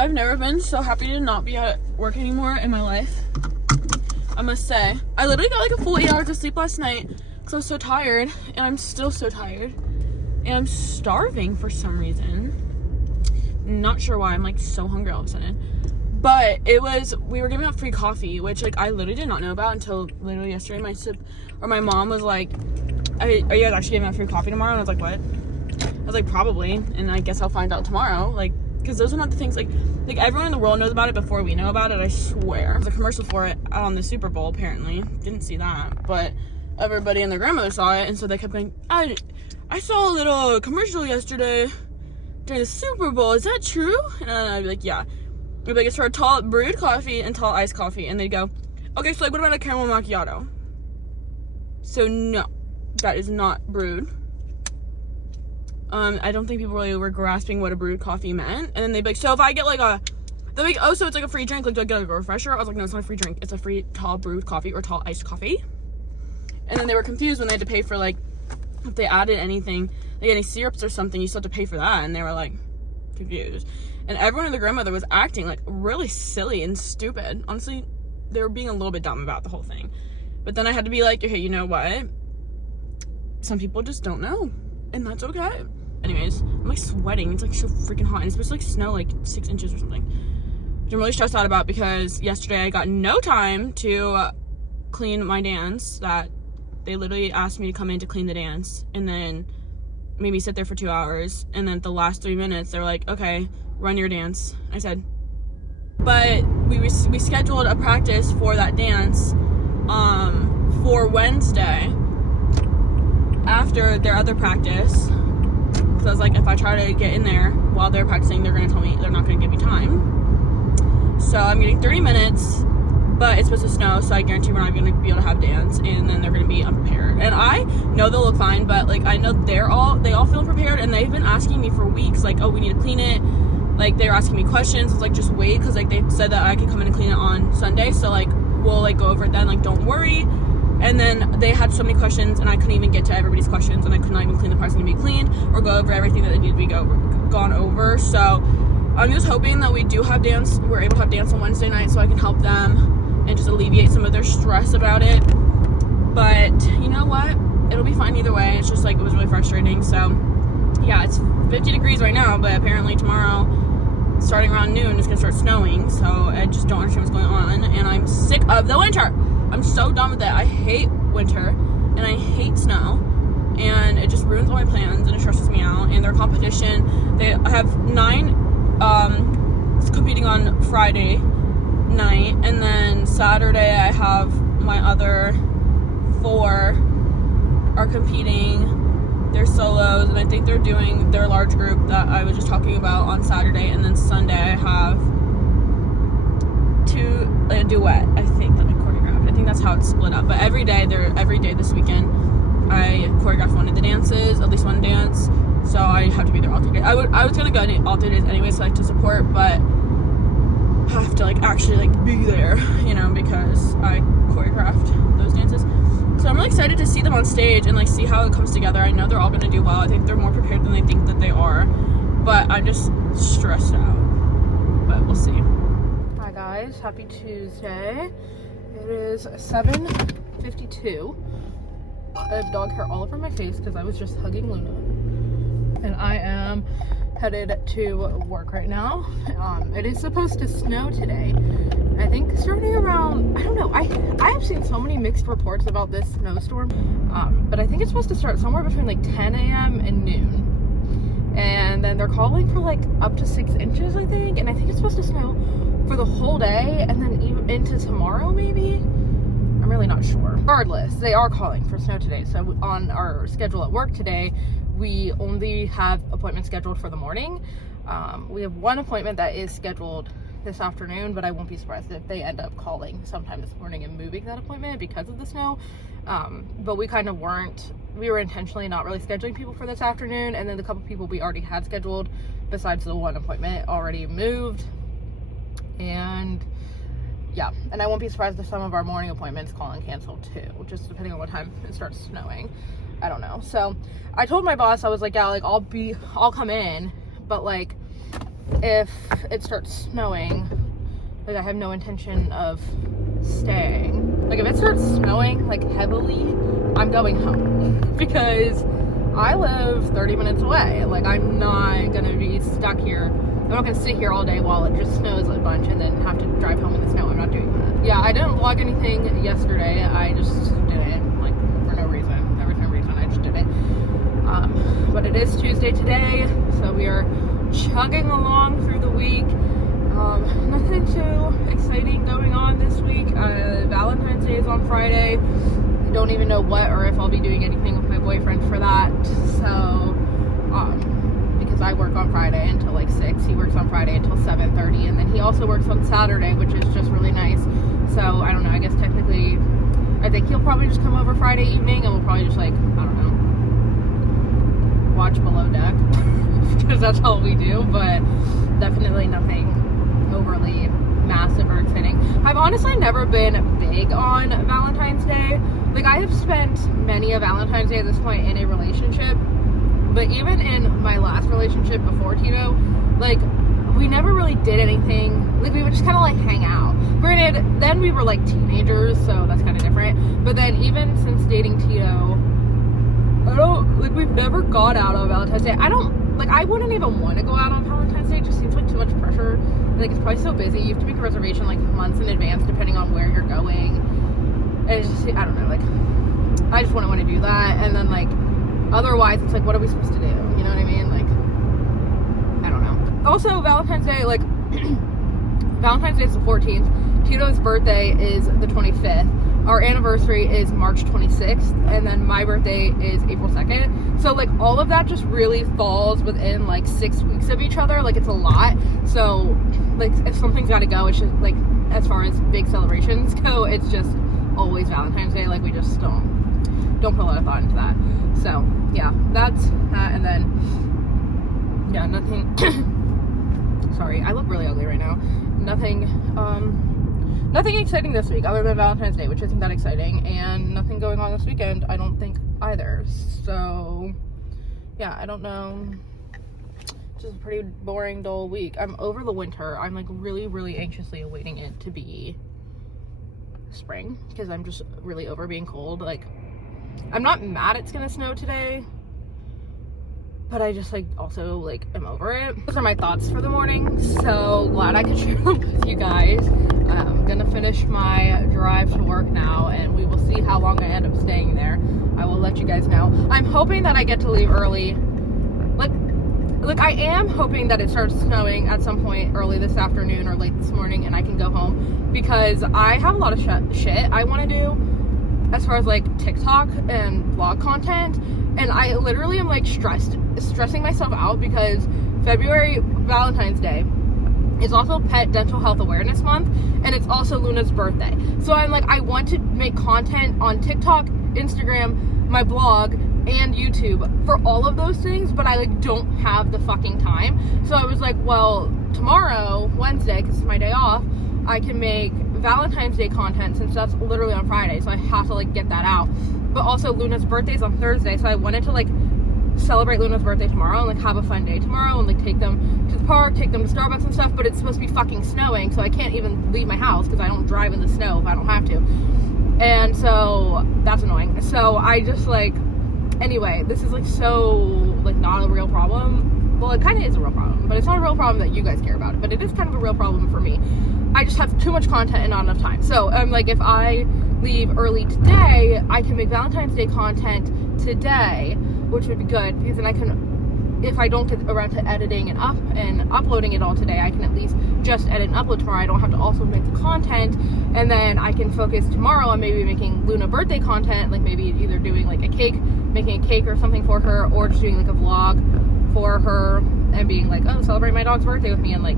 I've never been so happy to not be at work anymore in my life. I must say. I literally got like a full 8 hours of sleep last night because I was so tired, and I'm still so tired. And I'm starving for some reason. Not sure why. I'm like so hungry all of a sudden. But we were giving out free coffee, which like I literally did not know about until literally yesterday. My mom was like, are you guys actually giving out free coffee tomorrow? And I was like, what? I was like, probably. And I guess I'll find out tomorrow. Like, because those are not the things, like everyone in the world knows about it before we know about it, I swear. There's a commercial for it on the Super Bowl, apparently. Didn't see that. But everybody and their grandmother saw it, and so they kept going, I saw a little commercial yesterday during the Super Bowl. Is that true? And I'd be like, yeah. I'd be like, it's for a tall brewed coffee and tall iced coffee. And they'd go, okay, so like, what about a caramel macchiato? So no, that is not brewed. I don't think people really were grasping what a brewed coffee meant. And then they'd be like, so if I get like they'll be like, oh, so it's like a free drink, like do I get like a refresher? I was like, no, it's not a free drink, it's a free tall brewed coffee or tall iced coffee. And then they were confused when they had to pay for like, if they added anything, like any syrups or something, you still have to pay for that. And they were like confused. And everyone and their grandmother was acting like really silly and stupid. Honestly, they were being a little bit dumb about the whole thing. But then I had to be like, okay, you know what? Some people just don't know, and that's okay. Anyways, I'm like sweating. It's like so freaking hot, and it's supposed to like snow like 6 inches or something, which I'm really stressed out about because yesterday I got no time to clean my dance. That they literally asked me to come in to clean the dance and then made me sit there for 2 hours, and then the last 3 minutes they were like, okay, run your dance. I said, but we scheduled a practice for that dance for Wednesday after their other practice, because I was like, if I try to get in there while they're practicing, they're gonna tell me they're not gonna give me time. So I'm getting 30 minutes, but it's supposed to snow, so I guarantee we're not gonna be able to have dance, and then they're gonna be unprepared. And I know they'll look fine, but like I know they all feel unprepared, and they've been asking me for weeks, like, oh, we need to clean it. Like they're asking me questions. It's like, just wait, because like they said that I could come in and clean it on Sunday, so like we'll like go over it then, like don't worry. And then they had so many questions, and I couldn't even get to everybody's questions, and I could not even clean the parts that need to be cleaned or go over everything that needed to be gone over. So I'm just hoping that we do have dance. We're able to have dance on Wednesday night, so I can help them and just alleviate some of their stress about it. But you know what? It'll be fine either way. It's just like, it was really frustrating. So yeah, it's 50 degrees right now, but apparently tomorrow, starting around noon, it's gonna start snowing. So I just don't understand what's going on, and I'm sick of the winter. I'm so done with it. I hate winter, and I hate snow, and it just ruins all my plans, and it stresses me out. And their competition, they have 9 competing on Friday night, and then Saturday I have my other 4 are competing. They're solos, and I think they're doing their large group that I was just talking about on Saturday, and then Sunday I have a duet, I think, that I choreographed. I think that's how it's split up. But every day this weekend, I choreographed one of the dances, at least one dance. So I have to be there all 3 days. I was gonna go all 3 days anyway, so like to support, but I have to like actually like be there, you know, because I choreographed those dances. So I'm really excited to see them on stage and like see how it comes together. I know they're all gonna do well. I think they're more prepared than they think that they are, but I'm just stressed out. But we'll see. Hi guys, happy Tuesday. It is 7:52. I have dog hair all over my face because I was just hugging Luna, and I am headed to work right now. It is supposed to snow today. I think starting around, I don't know, I have seen so many mixed reports about this snowstorm, but I think it's supposed to start somewhere between like 10 a.m. and noon, and then they're calling for like up to 6 inches, I think, and I think it's supposed to snow for the whole day, and then even into tomorrow maybe. I'm really not sure. Regardless, they are calling for snow today, so on our schedule at work today, we only have appointments scheduled for the morning. We have one appointment that is scheduled this afternoon, but I won't be surprised if they end up calling sometime this morning and moving that appointment because of the snow. But we kind of we were intentionally not really scheduling people for this afternoon, and then the couple people we already had scheduled besides the one appointment already moved. And yeah, and I won't be surprised if some of our morning appointments call and cancel too, just depending on what time it starts snowing. I don't know. So I told my boss, I was like, yeah, like I'll come in, but like if it starts snowing, like I have no intention of staying. Like if it starts snowing like heavily, I'm going home because I live 30 minutes away. Like I'm not gonna be stuck here. I'm not gonna sit here all day while it just snows a bunch and then have to drive home in the snow. I'm not doing that. Yeah, I didn't vlog anything yesterday. I just didn't, like for no reason. There was no reason, I just didn't. But it is Tuesday today, so we are chugging along through the week. Nothing too exciting going on this week. Valentine's Day is on Friday. I don't even know what or if I'll be doing anything with my boyfriend for that. So, because I work on Friday until like 6, he works on Friday until 7:30, and then he also works on Saturday, which is just really nice. So, I don't know, I guess technically, I think he'll probably just come over Friday evening, and we'll probably just like, I don't know, watch Below Deck, because that's all we do, but definitely nothing overly massive or exciting. I've honestly never been big on Valentine's Day. Like, I have spent many a Valentine's Day at this point in a relationship, but even in my last relationship before Tito, like, we never really did anything. Like, we would just kind of like hang out. Granted, then we were like teenagers, so that's kind of different, but then even since dating Tito, we've never gone out on Valentine's Day. I wouldn't even want to go out on Valentine's Day. It just seems like too much pressure. Like, it's probably so busy. You have to make a reservation like months in advance depending on where you're going. And it's just, I don't know, like, I just wouldn't want to do that. And then, like, otherwise, it's like, what are we supposed to do? You know what I mean? Like, I don't know. Also, Valentine's Day, like, Valentine's Day is the 14th. Tito's birthday is the 25th. Our anniversary is March 26th, and then my birthday is April 2nd. So, like, all of that just really falls within, like, 6 weeks of each other. Like, it's a lot. So, like, if something's got to go, it's just, like, as far as big celebrations go, it's just always Valentine's Day. Like, we just don't put a lot of thought into that. So, yeah, that's that. And then, yeah, nothing. Sorry, I look really ugly right now. Nothing exciting this week other than Valentine's Day, which isn't that exciting, and nothing going on this weekend, I don't think, either. So, yeah, I don't know. Just a pretty boring, dull week. I'm over the winter. I'm, like, really, really anxiously awaiting it to be spring, because I'm just really over being cold. Like, I'm not mad it's gonna snow today, but I just, like, also, like, am over it. Those are my thoughts for the morning. So glad I could share them with you guys. I'm gonna finish my drive to work now, and we will see how long I end up staying there. I will let you guys know. I'm hoping that I get to leave early. Like, I am hoping that it starts snowing at some point early this afternoon or late this morning, and I can go home, because I have a lot of shit I want to do as far as, like, TikTok and vlog content. And I literally am, like, stressing myself out, because February, Valentine's Day, is also Pet Dental Health Awareness Month, and it's also Luna's birthday. So I'm like, I want to make content on TikTok, Instagram, my blog, and YouTube for all of those things, but I, like, don't have the fucking time. So I was like, well, tomorrow, Wednesday, because it's my day off, I can make Valentine's Day content, since that's literally on Friday, so I have to, like, get that out. But also Luna's birthday is on Thursday, so I wanted to, like, celebrate Luna's birthday tomorrow and, like, have a fun day tomorrow and, like, take them to the park, take them to Starbucks and stuff. But it's supposed to be fucking snowing, so I can't even leave my house because I don't drive in the snow if I don't have to. And so that's annoying. So I just, like, anyway, this is, like, so, like, not a real problem. Well, it kind of is a real problem, but it's not a real problem that you guys care about it, but it is kind of a real problem for me. I just have too much content and not enough time. So like, if I leave early today, I can make Valentine's Day content today, which would be good, because then I can, if I don't get around to editing and uploading it all today, I can at least just edit and upload tomorrow. I don't have to also make the content, and then I can focus tomorrow on maybe making Luna birthday content, like maybe either doing, like, making a cake or something for her, or just doing, like, a vlog for her and being like, oh, celebrate my dog's birthday with me, and, like,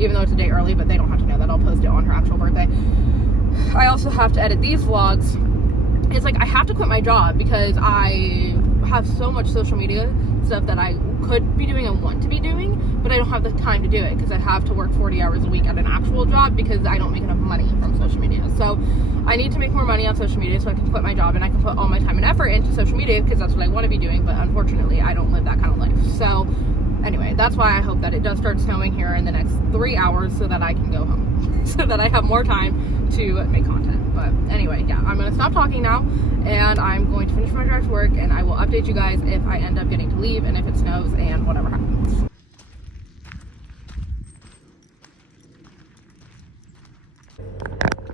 even though it's a day early, but they don't have to know that. I'll post it on her actual birthday. I also have to edit these vlogs. It's like, I have to quit my job because I have so much social media stuff that I could be doing and want to be doing, but I don't have the time to do it because I have to work 40 hours a week at an actual job because I don't make enough money from social media. So I need to make more money on social media so I can quit my job and I can put all my time and effort into social media because that's what I want to be doing, but unfortunately I don't live that kind of life. So anyway, that's why I hope that it does start snowing here in the next 3 hours so that I can go home. So that I have more time to make content. But anyway, yeah, I'm gonna stop talking now and I'm going to finish my drive to work, and I will update you guys if I end up getting to leave and if it snows and whatever happens.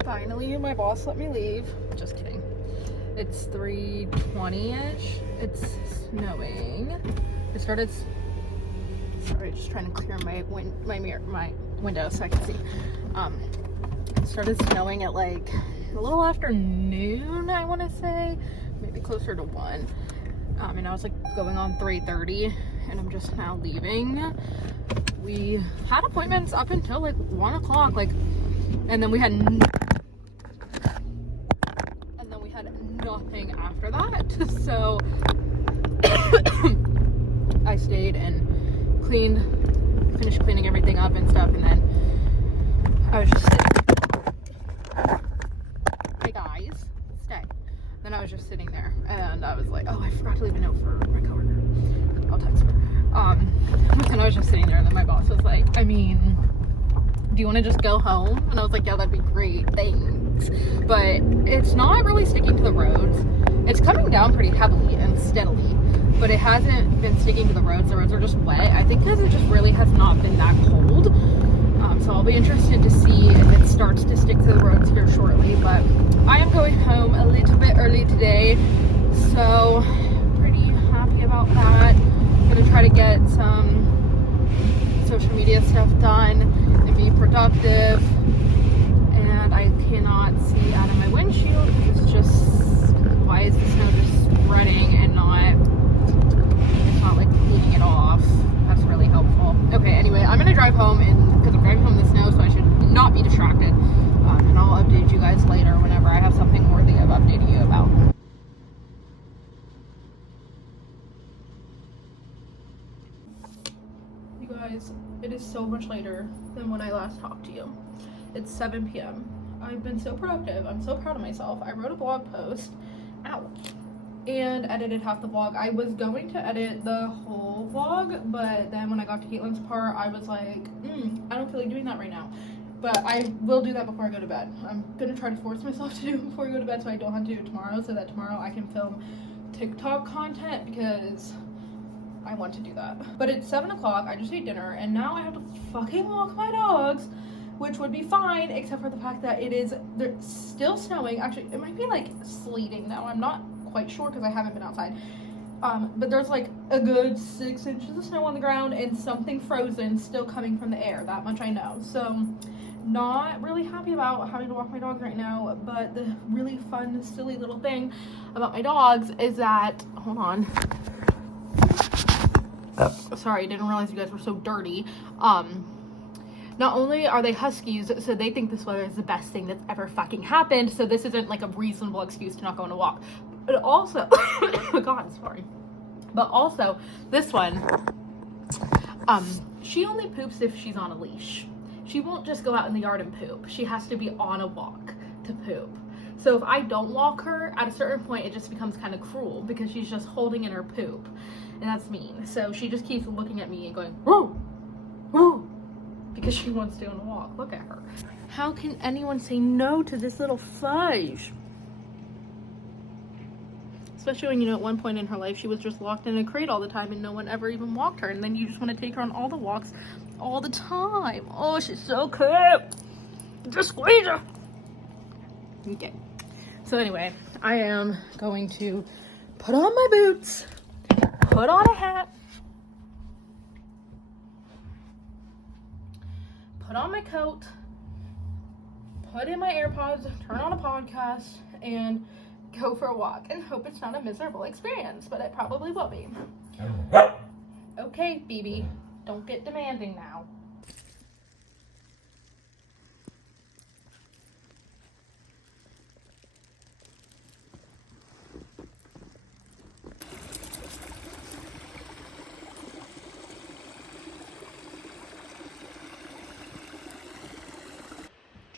Finally, my boss let me leave. Just kidding. It's 3:20-ish. It's snowing. It started. Sorry, just trying to clear my window so I can see. It started snowing at like a little after noon, I want to say, maybe closer to 1. And I was like going on 3:30, and I'm just now leaving. We had appointments up until like 1 o'clock, like, and then we had nothing after that. So I stayed and finished cleaning everything up and stuff, and then I was just sitting. Hey guys, stay. Then I was just sitting there, and I was like, oh, I forgot to leave a note for my coworker. I'll text her. And I was just sitting there, and then my boss was like, I mean, do you want to just go home? And I was like, yeah, that'd be great, thanks. But it's not really sticking to the roads. It's coming down pretty heavily and steadily, but it hasn't been sticking to the roads. The roads are just wet, I think, because it just really has not been that cold. So I'll be interested to see if it starts to stick to the roads here shortly. But I am going home a little bit early today, so pretty happy about that. I'm gonna try to get some social media stuff done and be productive. And I cannot see out of my windshield because it's just, why is the snow just spreading and it's not like cleaning it off. That's really helpful. Okay, anyway, I'm gonna drive home, and because I'm driving home in the snow, so I should not be distracted. And I'll update you guys later whenever I have something worthy of updating you about. You guys, it is so much later than when I last talked to you. It's 7 p.m. I've been so productive. I'm so proud of myself. I wrote a blog post, and edited half the vlog. I was going to edit the whole vlog, but then when I got to Katelyn's part, I was like, I don't feel like doing that right now. But I will do that before I go to bed. I'm gonna try to force myself to do it before I go to bed so I don't have to do it tomorrow, so that tomorrow I can film TikTok content, because I want to do that. But it's 7 o'clock, I just ate dinner, and now I have to fucking walk my dogs, which would be fine, except for the fact that they're still snowing. Actually, it might be like sleeting now. I'm not quite sure because I haven't been outside. But there's like a good 6 inches of snow on the ground and something frozen still coming from the air. That much I know. So not really happy about having to walk my dogs right now. But the really fun, silly little thing about my dogs is that, hold on. Sorry, I didn't realize you guys were so dirty. Not only are they huskies, so they think this weather is the best thing that's ever fucking happened, so this isn't like a reasonable excuse to not go on a walk. But also, oh God, sorry. But also, this one, she only poops if she's on a leash. She won't just go out in the yard and poop. She has to be on a walk to poop. So if I don't walk her, at a certain point, it just becomes kind of cruel because she's just holding in her poop. And that's mean. So she just keeps looking at me and going, whoa, whoa, because she wants to go on a walk. Look at her. How can anyone say no to this little fudge? Especially when, you know, at one point in her life, she was just locked in a crate all the time and no one ever even walked her. And then you just want to take her on all the walks all the time. Oh, she's so cute. Just squeeze her. Okay. So anyway, I am going to put on my boots, put on a hat, put on my coat, put in my AirPods, turn on a podcast, and go for a walk and hope it's not a miserable experience, but it probably will be. Okay, BB, don't get demanding now.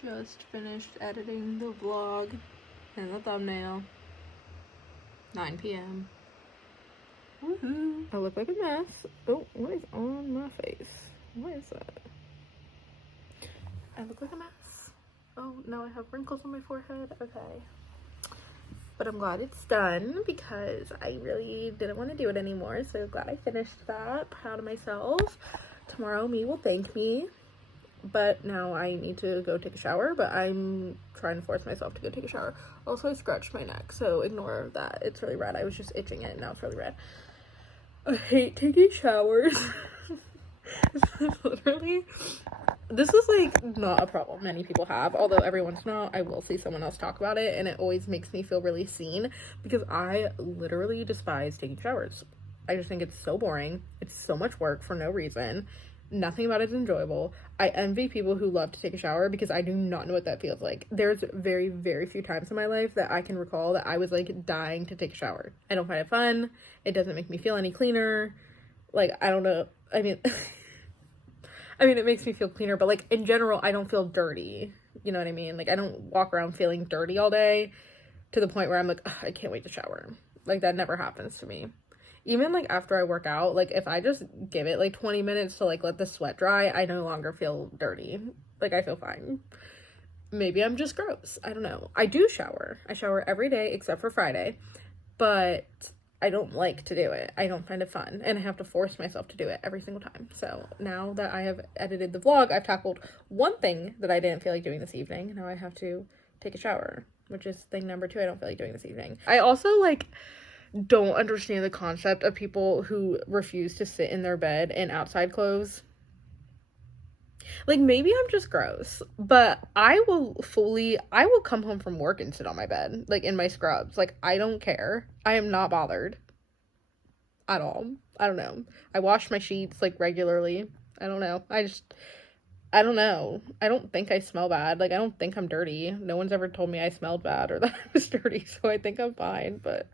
Just finished editing the vlog and the thumbnail. 9 p.m. Woohoo. I look like a mess. Oh, what is on my face? What is that? I look like a mess. Oh, now I have wrinkles on my forehead. Okay. But I'm glad it's done because I really didn't want to do it anymore. So glad I finished that. Proud of myself. Tomorrow me will thank me. But now I need to go take a shower. But I'm trying to force myself to go take a shower. Also, I scratched my neck. So ignore that. It's really red. I was just itching it. And now it's really red. I hate taking showers. Literally, this is like not a problem many people have, although every once in a while I will see someone else talk about it and it always makes me feel really seen because I literally despise taking showers. I just think it's so boring. It's so much work for no reason. Nothing about it is enjoyable. I envy people who love to take a shower because I do not know what that feels like. There's very, very few times in my life that I can recall that I was like dying to take a shower. I don't find it fun. It doesn't make me feel any cleaner. Like, I don't know. I mean, it makes me feel cleaner, but like in general, I don't feel dirty. You know what I mean? Like, I don't walk around feeling dirty all day to the point where I'm like, I can't wait to shower. Like, that never happens to me. Even like after I work out, like if I just give it like 20 minutes to like let the sweat dry, I no longer feel dirty. Like, I feel fine. Maybe I'm just gross. I don't know. I do shower. I shower every day except for Friday, but I don't like to do it. I don't find it fun, and I have to force myself to do it every single time. So now that I have edited the vlog, I've tackled one thing that I didn't feel like doing this evening. Now I have to take a shower, which is thing number 2 I don't feel like doing this evening. I also like don't understand the concept of people who refuse to sit in their bed in outside clothes. Like, maybe I'm just gross, but I will come home from work and sit on my bed, like in my scrubs. Like, I don't care. I am not bothered at all. I don't know. I wash my sheets like regularly. I don't know. I don't know. I don't think I smell bad. Like, I don't think I'm dirty. No one's ever told me I smelled bad or that I was dirty, so I think I'm fine, but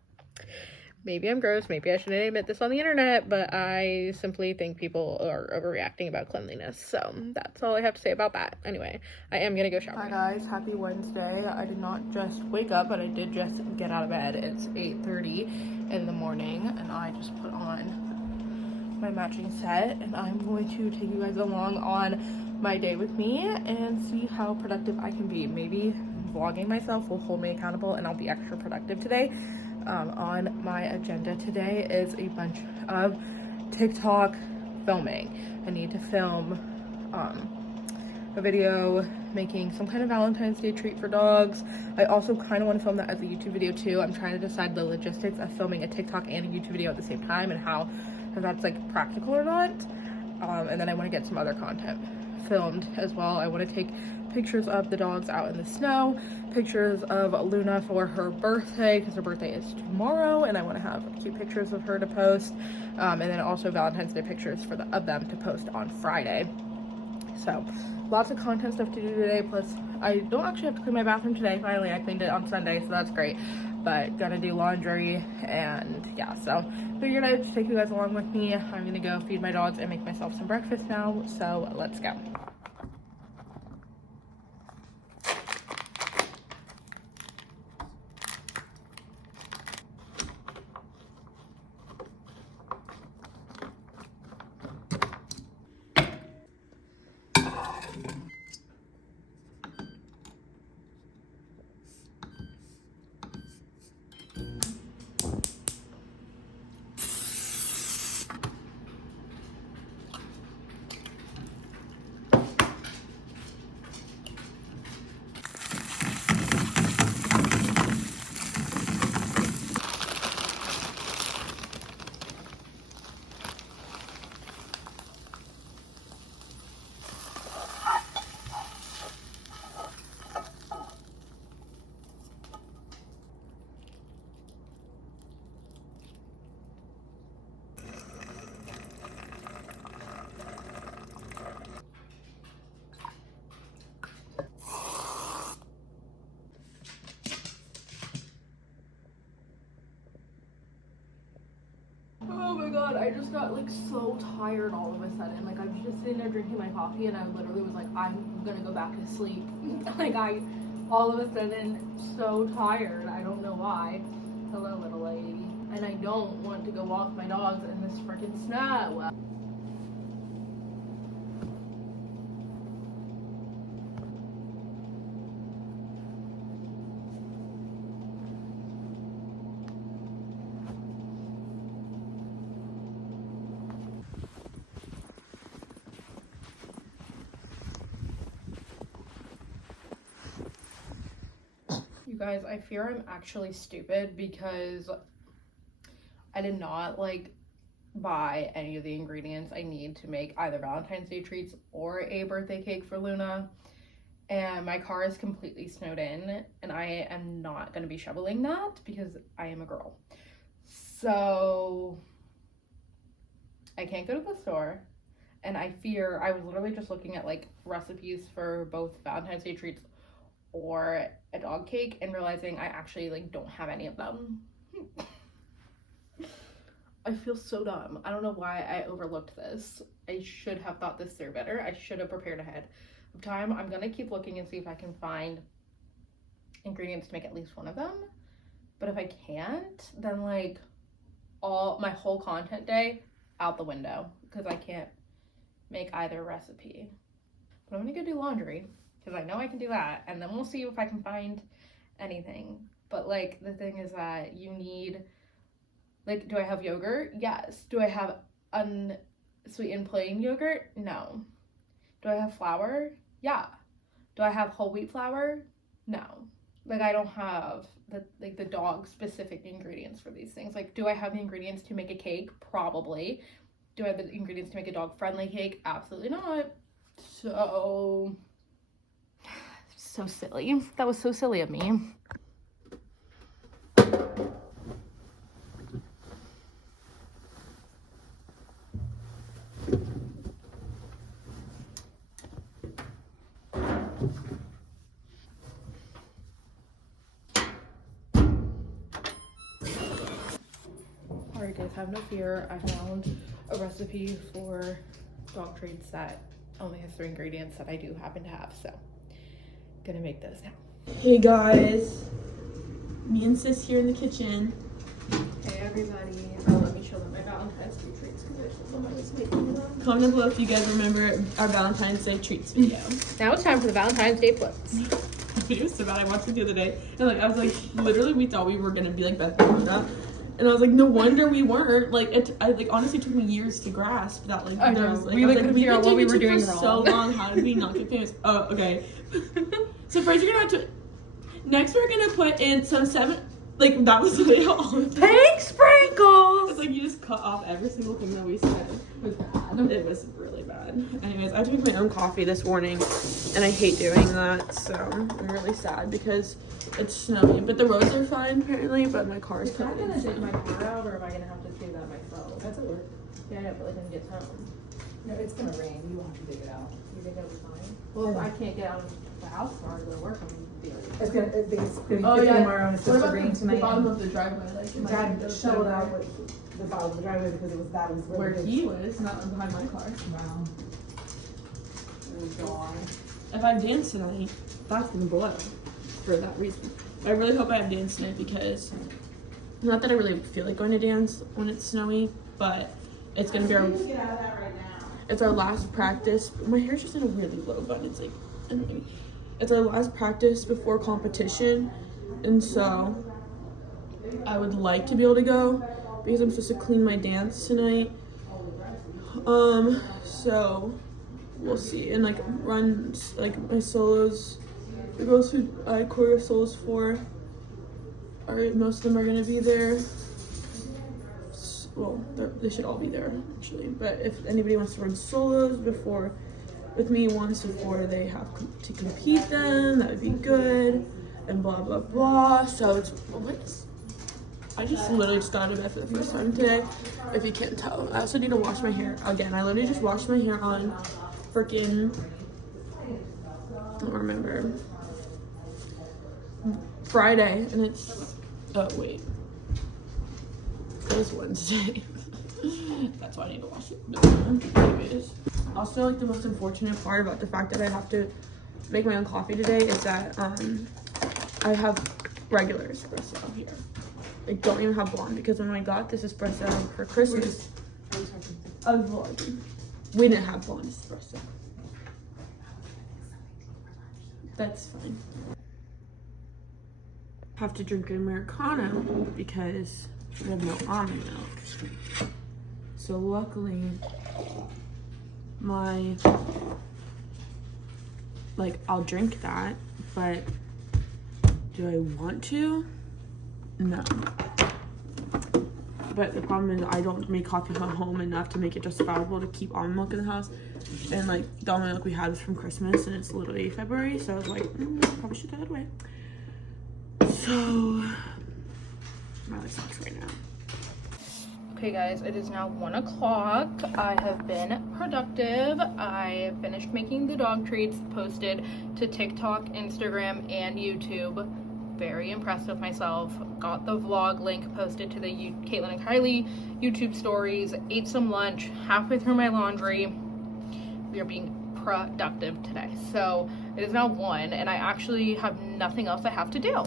maybe I'm gross. Maybe I shouldn't admit this on the internet, but I simply think people are overreacting about cleanliness. So that's all I have to say about that. Anyway, I am gonna go shower. Hi guys, happy Wednesday. I did not just wake up, but I did just get out of bed. It's 8:30 in the morning, and I just put on my matching set, and I'm going to take you guys along on my day with me and see how productive I can be. Maybe vlogging myself will hold me accountable, and I'll be extra productive today. On my agenda today is a bunch of TikTok filming. I need to film a video making some kind of Valentine's Day treat for dogs. I also kind of want to film that as a YouTube video too. I'm trying to decide the logistics of filming a TikTok and a YouTube video at the same time and how, if that's like practical or not. And then I want to get some other content filmed as well. I want to take pictures of the dogs out in the snow, pictures of Luna for her birthday because her birthday is tomorrow, and I want to have cute pictures of her to post, and then also Valentine's Day pictures of them to post on Friday. So lots of content stuff to do today, plus I don't actually have to clean my bathroom today. Finally, I cleaned it on Sunday, so that's great, but gotta do laundry, and yeah, so figured I'd just take you guys along with me. I'm gonna go feed my dogs and make myself some breakfast now, so let's go. Oh my god, I just got like so tired all of a sudden. Like, I was just sitting there drinking my coffee and I literally was like, I'm gonna go back to sleep. Like, all of a sudden so tired. I don't know why. Hello, little lady. And I don't want to go walk my dogs in this freaking snow. You guys, I fear I'm actually stupid because I did not like buy any of the ingredients I need to make either Valentine's Day treats or a birthday cake for Luna. And my car is completely snowed in and I am not going to be shoveling that because I am a girl. So I can't go to the store, and I fear I was literally just looking at like recipes for both Valentine's Day treats or a dog cake and realizing I actually like don't have any of them. I feel so dumb. I don't know why I overlooked this. I should have thought this through better. I should have prepared ahead of time. I'm gonna keep looking and see if I can find ingredients to make at least one of them. But if I can't, then like my whole content day out the window because I can't make either recipe. But I'm gonna go do laundry because I know I can do that, and then we'll see if I can find anything. But like the thing is that you need, like, do I have yogurt? Yes. Do I have unsweetened plain yogurt? No. Do I have flour? Yeah. Do I have whole wheat flour? No. Like, I don't have the dog specific ingredients for these things. Like, do I have the ingredients to make a cake? Probably. Do I have the ingredients to make a dog friendly cake? Absolutely not. So silly. That was so silly of me. Alright guys, have no fear. I found a recipe for dog treats that only has 3 ingredients that I do happen to have, so gonna make those now. Hey guys, me and sis here in the kitchen. Hey everybody, let me show them my Valentine's Day treats because I told them I was making them. Comment below if you guys remember our Valentine's Day treats video. Now it's time for the Valentine's Day flips. The video was so bad. I watched it the other day, and like I was like, literally, we thought we were gonna be like Beth and Linda. And I was like, no wonder we weren't. Like, I like honestly took me years to grasp that. Like, I know. there was, like, We couldn't figure out what we were doing for wrong. so long. How did we not get famous? Oh, okay. So first, you're gonna have to. Next, we're gonna put in some 7. Like that was the video all the time. Pink sprinkles. It's like you just cut off every single thing that we said. It was bad. It was really bad. Anyways, I had to make my own coffee this morning, and I hate doing that. So I'm really sad because it's snowing. But the roads are fine apparently. But my car is Am I covered in gonna snow. dig my car out, or am I gonna have to do that myself? That's at work. Yeah, I know, but like when it gets home. No, it's gonna rain. You won't have to dig it out. You think it'll be fine? Well, if I can't get out of the house tomorrow to go to work, I'm gonna be like, It's gonna be Oh, yeah. tomorrow and it's supposed to rain the tonight. bottom of the driveway? Like in my Dad window shoveled driveway? out with the bottom of the driveway because that was really Where good. he was, not behind my car. Wow. Oh God. If I dance tonight, that's gonna blow for that reason. I really hope I have dance tonight because, not that I really feel like going to dance when it's snowy, but it's gonna be our. Get out of that right now. It's our last practice. My hair's just in a really low bun. It's like, annoying. It's our last practice before competition, and so I would like to be able to go because I'm supposed to clean my dance tonight. So we'll see, and like run like my solos. The girls who I choreo solos for most of them are gonna be there. Well, they should all be there actually. But if anybody wants to run solos with me once before they have to compete, then that would be good. And blah blah blah. So it's I just literally just got out of bed for the first time today. If you can't tell, I also need to wash my hair again. I literally just washed my hair on freaking. I don't remember. Friday, and it's. Oh wait. It was Wednesday. That's why I need to wash it. But anyways. Also, like the most unfortunate part about the fact that I have to make my own coffee today is that I have regular espresso here. I don't even have blonde because when I got this espresso for Christmas, I was vlogging. We didn't have blonde espresso. That's fine. Have to drink an Americano because we have no almond milk. So luckily, I'll drink that, but do I want to? No. But the problem is I don't make coffee at home enough to make it justifiable to keep almond milk in the house. And like the almond milk we had was from Christmas and it's literally February, so I was like, probably should throw it away. So my life sucks right now. Okay guys, it is now 1 o'clock. I have been productive. I finished making the dog treats, posted to TikTok, Instagram, and YouTube. Very impressed with myself. Got the vlog link posted to the Katelyn and Kylie YouTube stories. Ate some lunch, halfway through my laundry. We are being productive today. So it is now 1 and I actually have nothing else I have to do.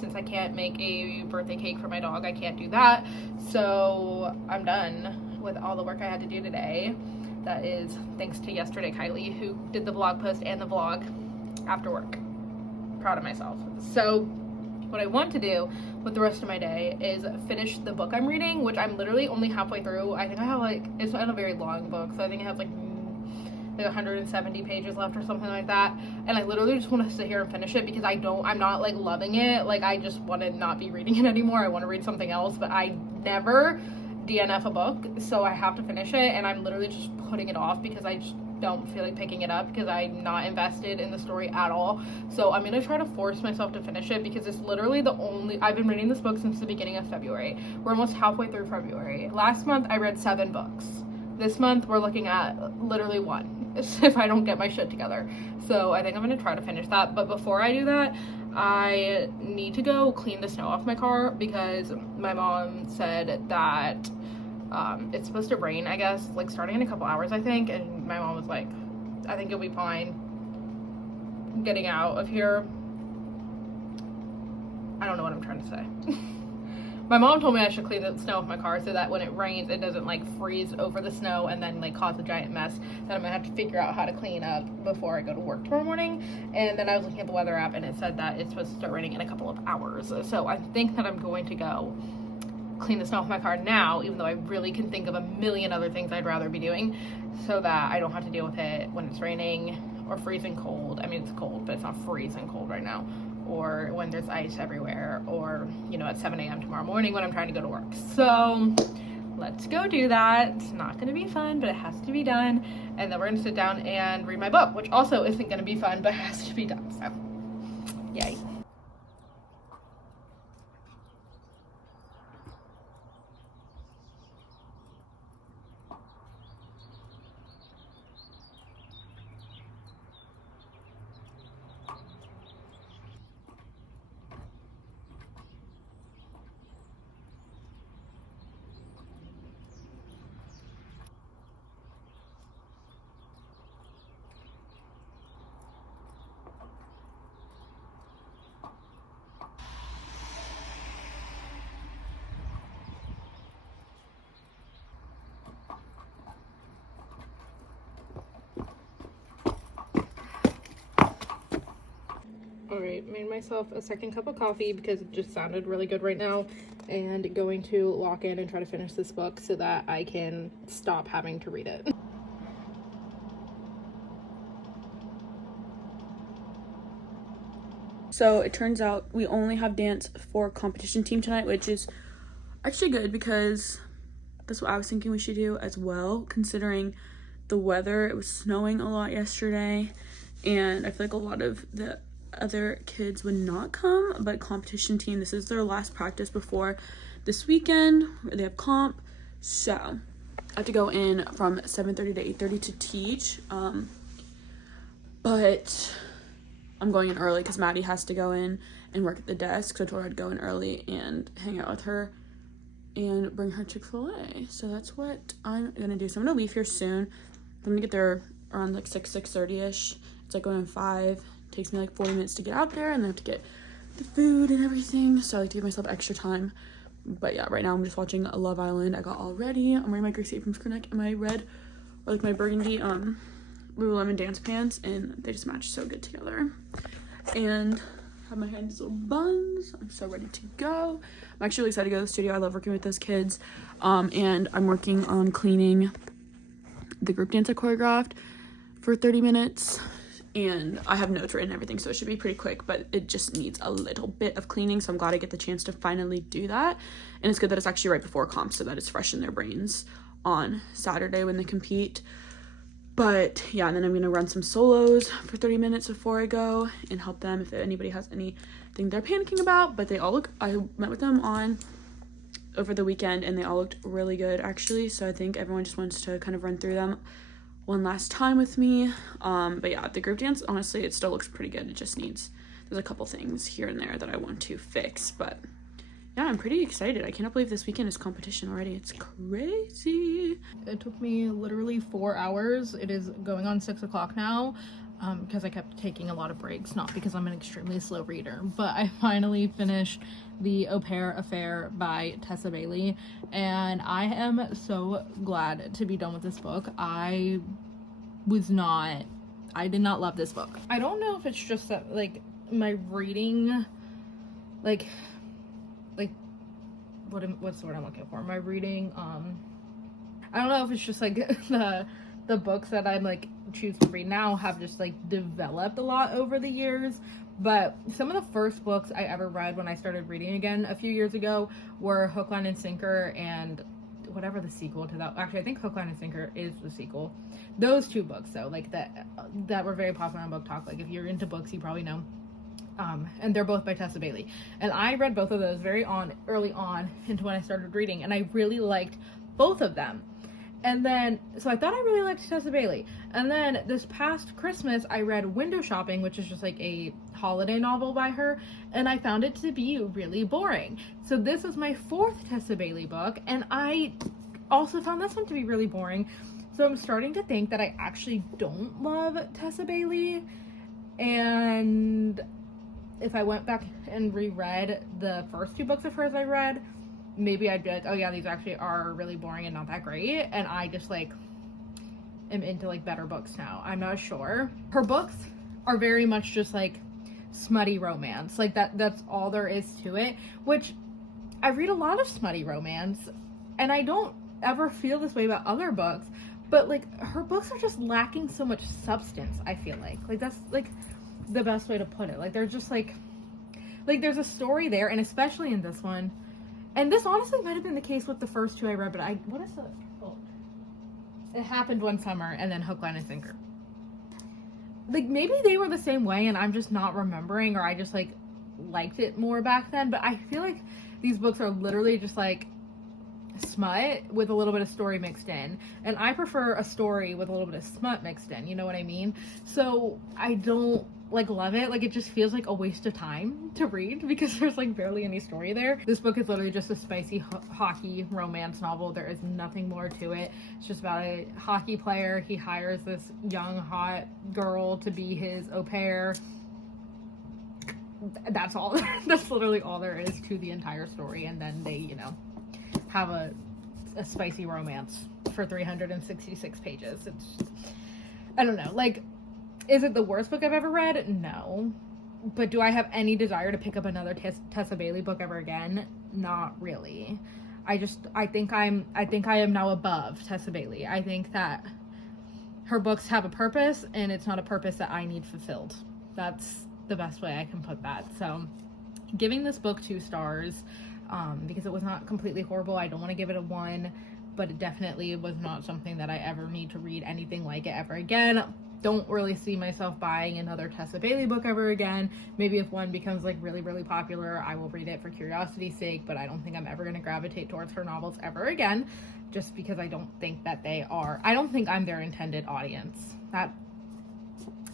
Since I can't make a birthday cake for my dog, I can't do that. So I'm done with all the work I had to do today. That is thanks to yesterday Kylie, who did the blog post and the vlog after work. Proud of myself. So what I want to do with the rest of my day is finish the book I'm reading, which I'm literally only halfway through. I think I have it's not a very long book, so I think I have like 170 pages left or something like that, and I literally just want to sit here and finish it because I'm not like loving it. Like I just want to not be reading it anymore. I want to read something else, but I never DNF a book, so I have to finish it, and I'm literally just putting it off because I just don't feel like picking it up because I'm not invested in the story at all. So I'm gonna try to force myself to finish it because it's literally I've been reading this book since the beginning of February. We're almost halfway through February. Last month I read 7 books. This month we're looking at literally 1 if I don't get my shit together. So I think I'm gonna try to finish that, but before I do that, I need to go clean the snow off my car because my mom said that it's supposed to rain, I guess, like starting in a couple hours, I think, and my mom was like, I think you'll be fine getting out of here. I don't know what I'm trying to say. My mom told me I should clean the snow off my car so that when it rains, it doesn't like freeze over the snow and then like cause a giant mess that I'm gonna have to figure out how to clean up before I go to work tomorrow morning. And then I was looking at the weather app and it said that it's supposed to start raining in a couple of hours. So I think that I'm going to go clean the snow off my car now, even though I really can think of a million other things I'd rather be doing, so that I don't have to deal with it when it's raining or freezing cold. I mean, it's cold, but it's not freezing cold right now. Or when there's ice everywhere, or, you know, at 7 a.m. tomorrow morning when I'm trying to go to work. So let's go do that. It's not going to be fun, but it has to be done. And then we're going to sit down and read my book, which also isn't going to be fun, but has to be done. So, yay. Alright, made myself a second cup of coffee because it just sounded really good right now, and going to lock in and try to finish this book so that I can stop having to read it. So it turns out we only have dance for competition team tonight, which is actually good because that's what I was thinking we should do as well, considering the weather. It was snowing a lot yesterday, and I feel like a lot of the other kids would not come, but competition team, this is their last practice before this weekend. They have comp, so I have to go in from 7:30 to 8:30 to teach, but I'm going in early because Maddie has to go in and work at the desk, so I told her I'd go in early and hang out with her and bring her Chick-fil-A. So that's what I'm gonna do. So I'm gonna leave here soon. I'm gonna get there around like 6:30ish. It's like going in 5. Takes me like 40 minutes to get out there, and then I have to get the food and everything, so I like to give myself extra time. But yeah, right now I'm just watching Love Island. I got all ready. I'm wearing my Gracie from crew neck and my red, or like my burgundy Lululemon dance pants, and they just match so good together. And have my hair in these little buns. I'm so ready to go. I'm actually really excited to go to the studio. I love working with those kids. And I'm working on cleaning the group dance I choreographed for 30 minutes. And I have notes written and everything, so it should be pretty quick, but it just needs a little bit of cleaning, so I'm glad I get the chance to finally do that. And it's good that it's actually right before comp, so that it's fresh in their brains on Saturday when they compete. But yeah, and then I'm gonna run some solos for 30 minutes before I go and help them if anybody has anything they're panicking about. But they all look, I met with them over the weekend, and they all looked really good actually, so I think everyone just wants to kind of run through them one last time with me. But yeah, the group dance, honestly, it still looks pretty good. It just needs, there's a couple things here and there that I want to fix, but yeah, I'm pretty excited. I cannot believe this weekend is competition already. It's crazy. It took me literally 4 hours. It is going on 6 o'clock now, because I kept taking a lot of breaks, not because I'm an extremely slow reader, but I finally finished The Au Pair Affair by Tessa Bailey, and I am so glad to be done with this book. I did not love this book. I don't know if it's just that, like, my reading, what's the word I'm looking for? My reading, I don't know if it's just, like, the books that I'm, like, choose to read now have just, like, developed a lot over the years. But some of the first books I ever read when I started reading again a few years ago were Hook, Line, and Sinker, and whatever the sequel to that. Actually, I think Hook, Line, and Sinker is the sequel. Those two books, though, like, that were very popular on Book Talk. Like, if you're into books, you probably know. And they're both by Tessa Bailey. And I read both of those early on into when I started reading, and I really liked both of them. And then, so I thought I really liked Tessa Bailey. And then this past Christmas, I read Window Shopping, which is just like a holiday novel by her, and I found it to be really boring. So this is my 4th Tessa Bailey book, and I also found this one to be really boring. So I'm starting to think that I actually don't love Tessa Bailey. And if I went back and reread the first 2 books of hers I read, maybe I'd be like, oh yeah, these actually are really boring and not that great, and I just, like, am into, like, better books now. I'm not sure. Her books are very much just, like, smutty romance. Like, that's all there is to it, which I read a lot of smutty romance, and I don't ever feel this way about other books, but, like, her books are just lacking so much substance, I feel like. Like, that's, like, the best way to put it. Like, they're just, like, there's a story there, and especially in this one. And this honestly might have been the case with the first 2 I read, but It Happened One Summer, and then Hook, Line, and Sinker. Like, maybe they were the same way, and I'm just not remembering, or I just, like, liked it more back then, but I feel like these books are literally just, like, smut with a little bit of story mixed in, and I prefer a story with a little bit of smut mixed in, you know what I mean? So I don't, like, love it. Like, it just feels like a waste of time to read because there's, like, barely any story there. This book is literally just a spicy hockey romance novel. There is nothing more to it. It's just about a hockey player. He hires this young hot girl to be his au pair. That's all. That's literally all there is to the entire story, and then they, you know, have a spicy romance for 366 pages. It's, I don't know, like, is it the worst book I've ever read? No. But do I have any desire to pick up another Tessa Bailey book ever again? Not really. I think I am now above Tessa Bailey. I think that her books have a purpose, and it's not a purpose that I need fulfilled. That's the best way I can put that. So, giving this book 2 stars, because it was not completely horrible. I don't want to give it a 1, but it definitely was not something that I ever need to read anything like it ever again. Don't really see myself buying another Tessa Bailey book ever again. Maybe if one becomes, like, really, really popular, I will read it for curiosity's sake, but I don't think I'm ever going to gravitate towards her novels ever again, just because I don't think that I don't think I'm their intended audience.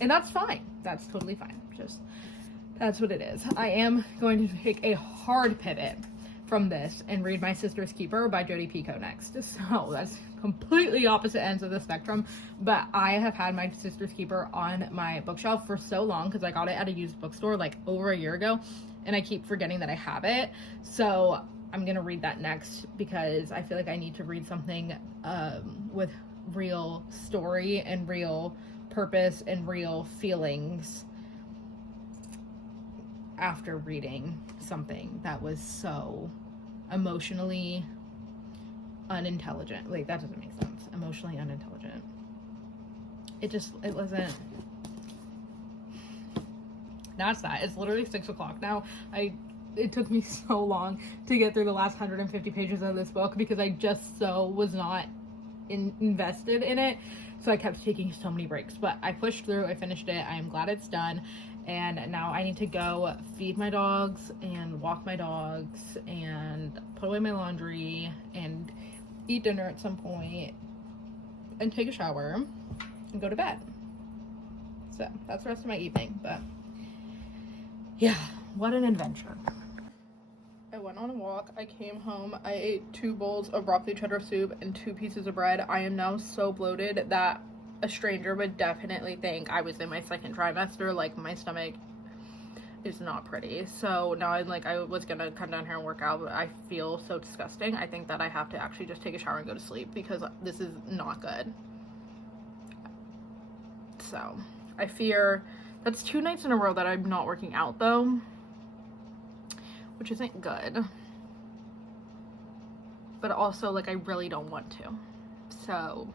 And that's fine. That's totally fine. That's what it is. I am going to take a hard pivot from this and read My Sister's Keeper by Jodi Picoult next. So that's completely opposite ends of the spectrum, but I have had My Sister's Keeper on my bookshelf for so long because I got it at a used bookstore like over a year ago, and I keep forgetting that I have it. So I'm gonna read that next because I feel like I need to read something with real story and real purpose and real feelings after reading something that was so emotionally unintelligent. Like, that doesn't make sense. Emotionally unintelligent. It wasn't. That's that. It's literally 6 o'clock now. It took me so long to get through the last 150 pages of this book because I just was not invested in it. So I kept taking so many breaks, but I pushed through. I finished it. I am glad it's done. And now I need to go feed my dogs and walk my dogs and put away my laundry and eat dinner at some point and take a shower and go to bed. So that's the rest of my evening. But yeah, what an adventure. I went on a walk. I came home. I ate 2 bowls of broccoli cheddar soup and 2 pieces of bread. I am now so bloated that a stranger would definitely think I was in my 2nd trimester. Like, my stomach is not pretty. So now I was gonna come down here and work out, but I feel so disgusting. I think that I have to actually just take a shower and go to sleep because this is not good. So I fear that's 2 nights in a row that I'm not working out though, which isn't good. But also, like, I really don't want to. So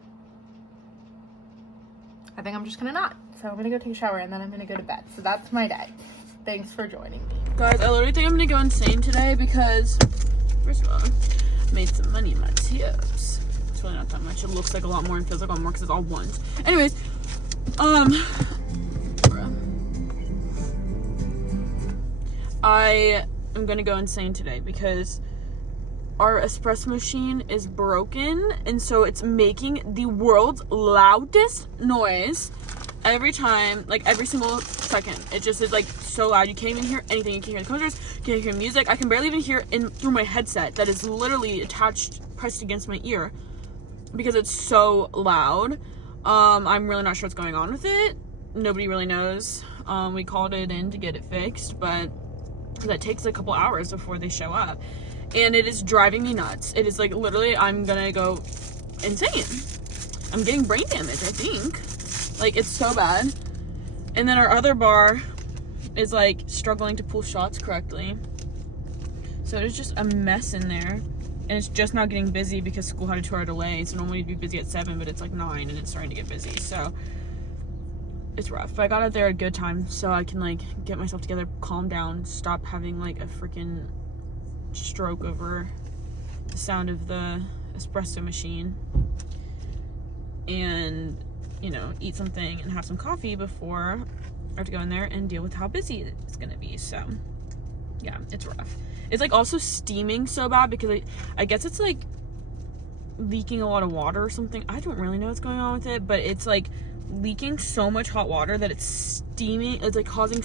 I think I'm just gonna not. So I'm gonna go take a shower and then I'm gonna go to bed. So that's my day. Thanks for joining me. Guys, I literally think I'm gonna go insane today because, first of all, I made some money in my tips. It's really not that much. It looks like a lot more and feels like a lot more because it's all ones. Anyways, I am gonna go insane today because our espresso machine is broken, and so it's making the world's loudest noise every time, like every single second. It just is like so loud. You can't even hear anything. You can't hear the commenters, you can't hear music. I can barely even hear in through my headset that is literally attached, pressed against my ear because it's so loud. I'm really not sure what's going on with it. Nobody really knows. We called it in to get it fixed, but that takes a couple hours before they show up. And it is driving me nuts. It is like literally, I'm gonna go insane. I'm getting brain damage, I think. Like, it's so bad. And then our other bar is like struggling to pull shots correctly. So there's just a mess in there. And it's just now getting busy because school had a 2-hour delay. So normally it'd be busy at 7, but it's like 9 and it's starting to get busy. So it's rough. But I got out there at a good time so I can like get myself together, calm down, stop having like a freaking stroke over the sound of the espresso machine, and you know, eat something and have some coffee before I have to go in there and deal with how busy it's gonna be. So yeah, it's rough. It's like also steaming so bad because I guess it's like leaking a lot of water or something. I don't really know what's going on with it, but it's like leaking so much hot water that it's steaming. It's like creating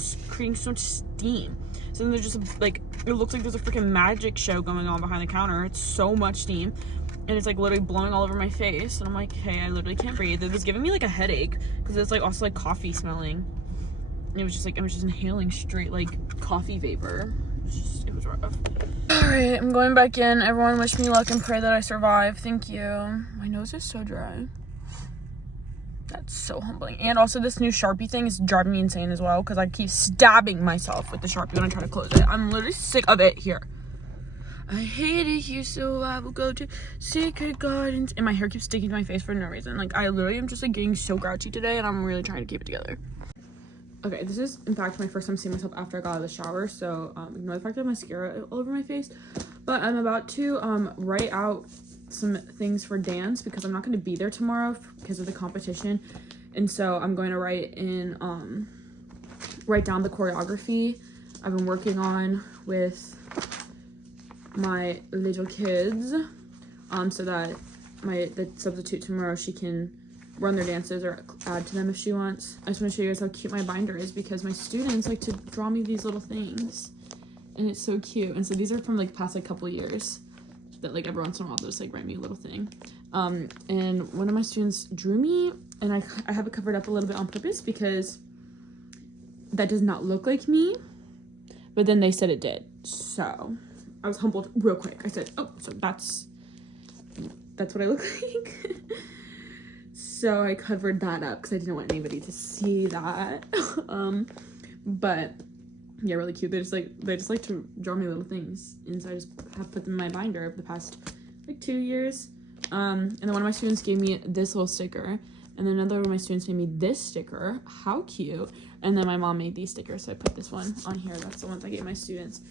so much steam. So then there's just like, it looks like there's a freaking magic show going on behind the counter. It's so much steam, and it's like literally blowing all over my face. And I'm like, hey, I literally can't breathe. It was giving me like a headache because it's like also like coffee smelling. And it was just like, I was just inhaling straight like coffee vapor. It was rough. Alright, I'm going back in. Everyone wish me luck and pray that I survive. Thank you. My nose is so dry. That's so humbling. And also this new Sharpie thing is driving me insane as well because I keep stabbing myself with the Sharpie when I try to close it. I'm literally sick of it here. I hate it here, so I will go to Secret Gardens. And my hair keeps sticking to my face for no reason. Like, I literally am just like getting so grouchy today, and I'm really trying to keep it together. Okay, this is in fact my first time seeing myself after I got out of the shower, so ignore the fact that I have mascara all over my face. But I'm about to write out some things for dance because I'm not going to be there tomorrow because of the competition, and so I'm going to write down the choreography I've been working on with my little kids, so that the substitute tomorrow, she can run their dances or add to them if she wants. I just want to show you guys how cute my binder is because my students like to draw me these little things, and it's so cute. And so these are from like past like couple years that like every once in a while they'll just like write me a little thing. And one of my students drew me, and I have it covered up a little bit on purpose because that does not look like me, but then they said it did. So I was humbled real quick. I said, oh, so that's what I look like. So I covered that up because I didn't want anybody to see that. But yeah, really cute. They just like to draw me little things, and so I just have put them in my binder over the past like 2 years. And then one of my students gave me this little sticker, and then another one of my students made me this sticker. How cute! And then my mom made these stickers, so I put this one on here. That's the ones I gave my students.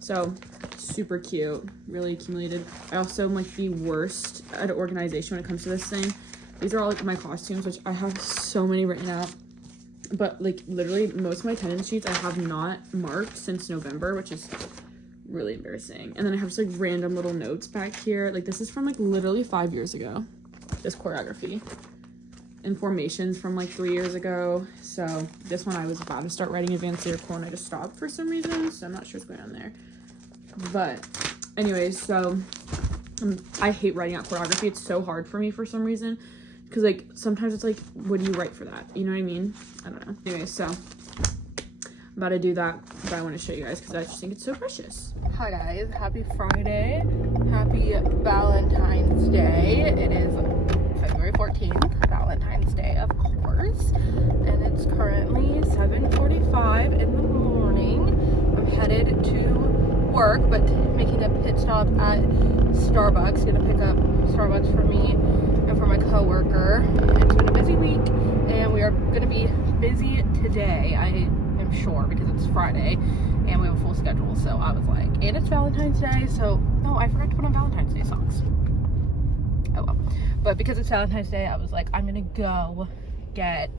So super cute, really accumulated. I also am like the worst at organization when it comes to this thing. These are all like my costumes, which I have so many written out. But like literally most of my attendance sheets I have not marked since November, which is really embarrassing. And then I have just like random little notes back here. Like this is from like literally 5 years ago, this choreography. And formations from like 3 years ago. So this one I was about to start writing advanced lyrical and I just stopped for some reason. So I'm not sure what's going on there. But anyways, so I hate writing out choreography. It's so hard for me for some reason. Because like sometimes it's like, what do you write for that? You know what I mean? I don't know. Anyways, so I'm about to do that, but I want to show you guys because I just think it's so precious. Hi guys, happy Friday. Happy Valentine's Day. It is February 14th, Valentine's Day, of course. And it's currently 7:45 in the morning. I'm headed to work, but making a pit stop at Starbucks. Gonna pick up Starbucks for me and for my coworker. It's been a busy week, and we are gonna be busy today. I am sure because it's Friday and we have a full schedule. So I was like, and it's Valentine's Day. So no, I forgot to put on Valentine's Day socks. Oh well. But because it's Valentine's Day, I was like, I'm gonna go get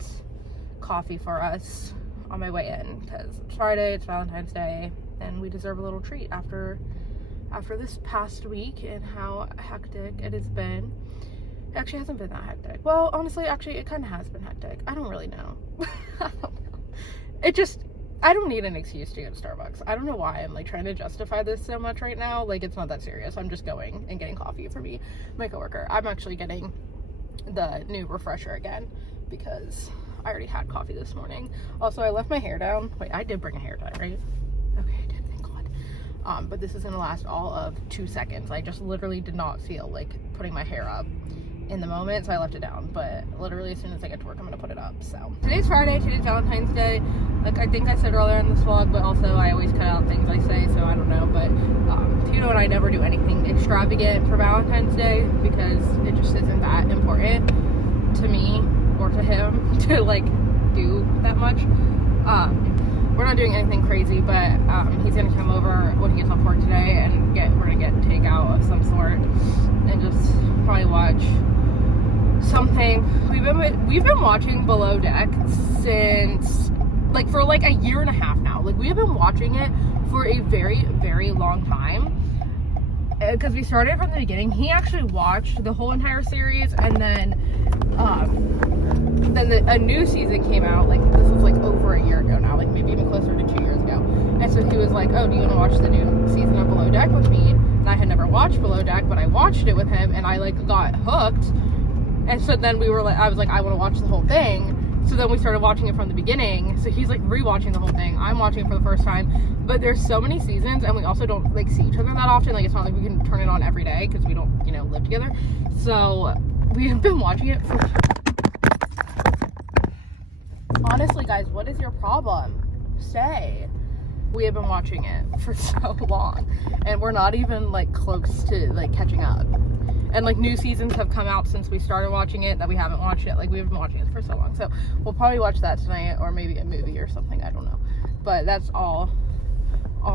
coffee for us on my way in because it's Friday, it's Valentine's Day, and we deserve a little treat after this past week and how hectic it has been. It actually hasn't been that hectic. Well, honestly, actually, it kind of has been hectic. I don't really know. I don't know. I don't need an excuse to go to Starbucks. I don't know why I'm like trying to justify this so much right now. Like, it's not that serious. I'm just going and getting coffee for me, my coworker. I'm actually getting the new refresher again because I already had coffee this morning. Also, I left my hair down. Wait, I did bring a hair dye, right? Okay, I did, thank God. But this is gonna last all of 2 seconds. I just literally did not feel like putting my hair up in the moment, so I left it down, but literally as soon as I get to work I'm gonna put it up. So today's Friday, today's Valentine's Day. Like I think I said earlier in this vlog, but also I always cut out things I say, so I don't know. But Tito and I never do anything extravagant for Valentine's Day because it just isn't that important to me or to him to like do that much. We're not doing anything crazy, but he's gonna come over when he gets off work today and we're gonna get takeout of some sort and just probably watch something. We've been watching Below Deck since like for like a year and a half now. Like we have been watching it for a very, very long time because we started from the beginning. He actually watched the whole entire series, and then a new season came out. Like this was like over a year ago now, like maybe even closer to 2 years ago. And so he was like, oh, do you want to watch the new season of Below Deck with me? And I had never watched Below Deck, but I watched it with him and I like got hooked. And so then I was like, I want to watch the whole thing. So then we started watching it from the beginning. So he's like rewatching the whole thing. I'm watching it for the first time. But there's so many seasons, and we also don't like see each other that often. Like it's not like we can turn it on every day because we don't, live together. So we have been watching it for. Honestly, guys, what is your problem? Say. We have been watching it for so long, and we're not even like close to like catching up. And like new seasons have come out since we started watching it that we haven't watched yet. Like we've been watching it for so long, so we'll probably watch that tonight or maybe a movie or something. I don't know, but that's all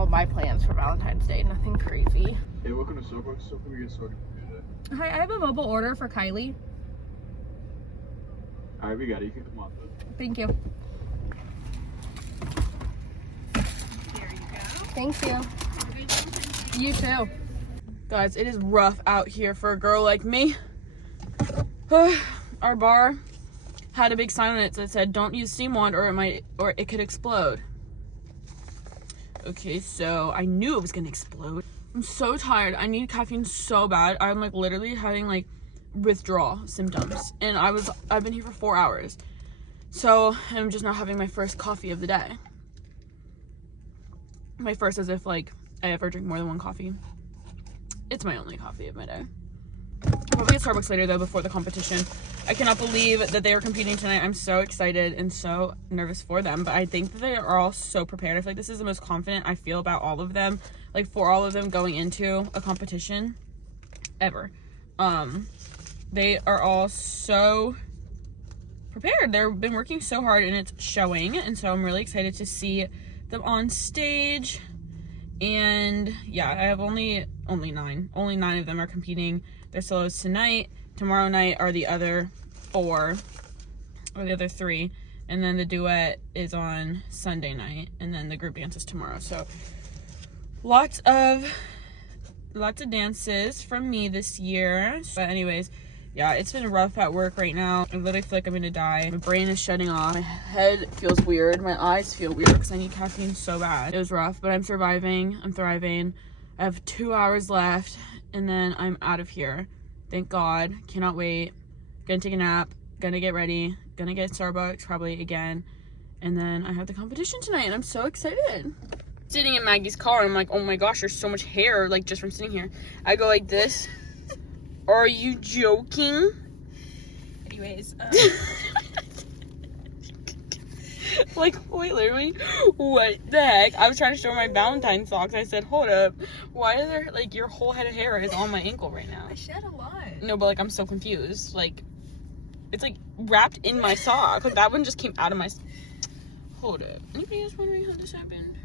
my plans for Valentine's Day. Nothing crazy. Hey, welcome to Starbucks. So can we get started today? Hi, I have a mobile order for Kylie. All right, we got it. You can come on. Thank you. There you go. Thank you. You too. Guys, it is rough out here for a girl like me. Our bar had a big sign on it that said, "Don't use steam wand or it could explode." Okay, so I knew it was gonna explode. I'm so tired. I need caffeine so bad. I'm like literally having like withdrawal symptoms, and I've been here for 4 hours. So I'm just now having my first coffee of the day. My first, as if like I ever drink more than one coffee. It's my only coffee of my day. I'll probably get Starbucks later though, before the competition. I cannot believe that they are competing tonight. I'm so excited and so nervous for them, but I think that they are all so prepared. I feel like this is the most confident I feel about all of them, like for all of them going into a competition ever. They are all so prepared. They've been working so hard and it's showing, and so I'm really excited to see them on stage. And yeah, I have only 9 of them are competing their solos tonight. Tomorrow night are the other 4, or the other 3, and then the duet is on Sunday night, and then the group dance is tomorrow. So lots of dances from me this year. But anyways, yeah, it's been rough at work right now. I literally feel like I'm gonna die. My brain is shutting off. My head feels weird. My eyes feel weird because I need caffeine so bad. It was rough, but I'm surviving. I'm thriving. I have 2 hours left, and then I'm out of here. Thank God. Cannot wait. Gonna take a nap. Gonna get ready. Gonna get Starbucks probably again. And then I have the competition tonight, and I'm so excited. Sitting in Maggie's car, and I'm like, oh my gosh, there's so much hair, like, just from sitting here. I go like this. Are you joking? Anyways, like, wait, literally, what the heck? I was trying to show my Valentine's socks. I said, hold up, why is there, like, your whole head of hair is on my ankle right now? I shed a lot. No, but, like, I'm so confused. Like, it's, like, wrapped in my sock. Like, that one just came out of my... Hold up. Anybody else wondering how this happened?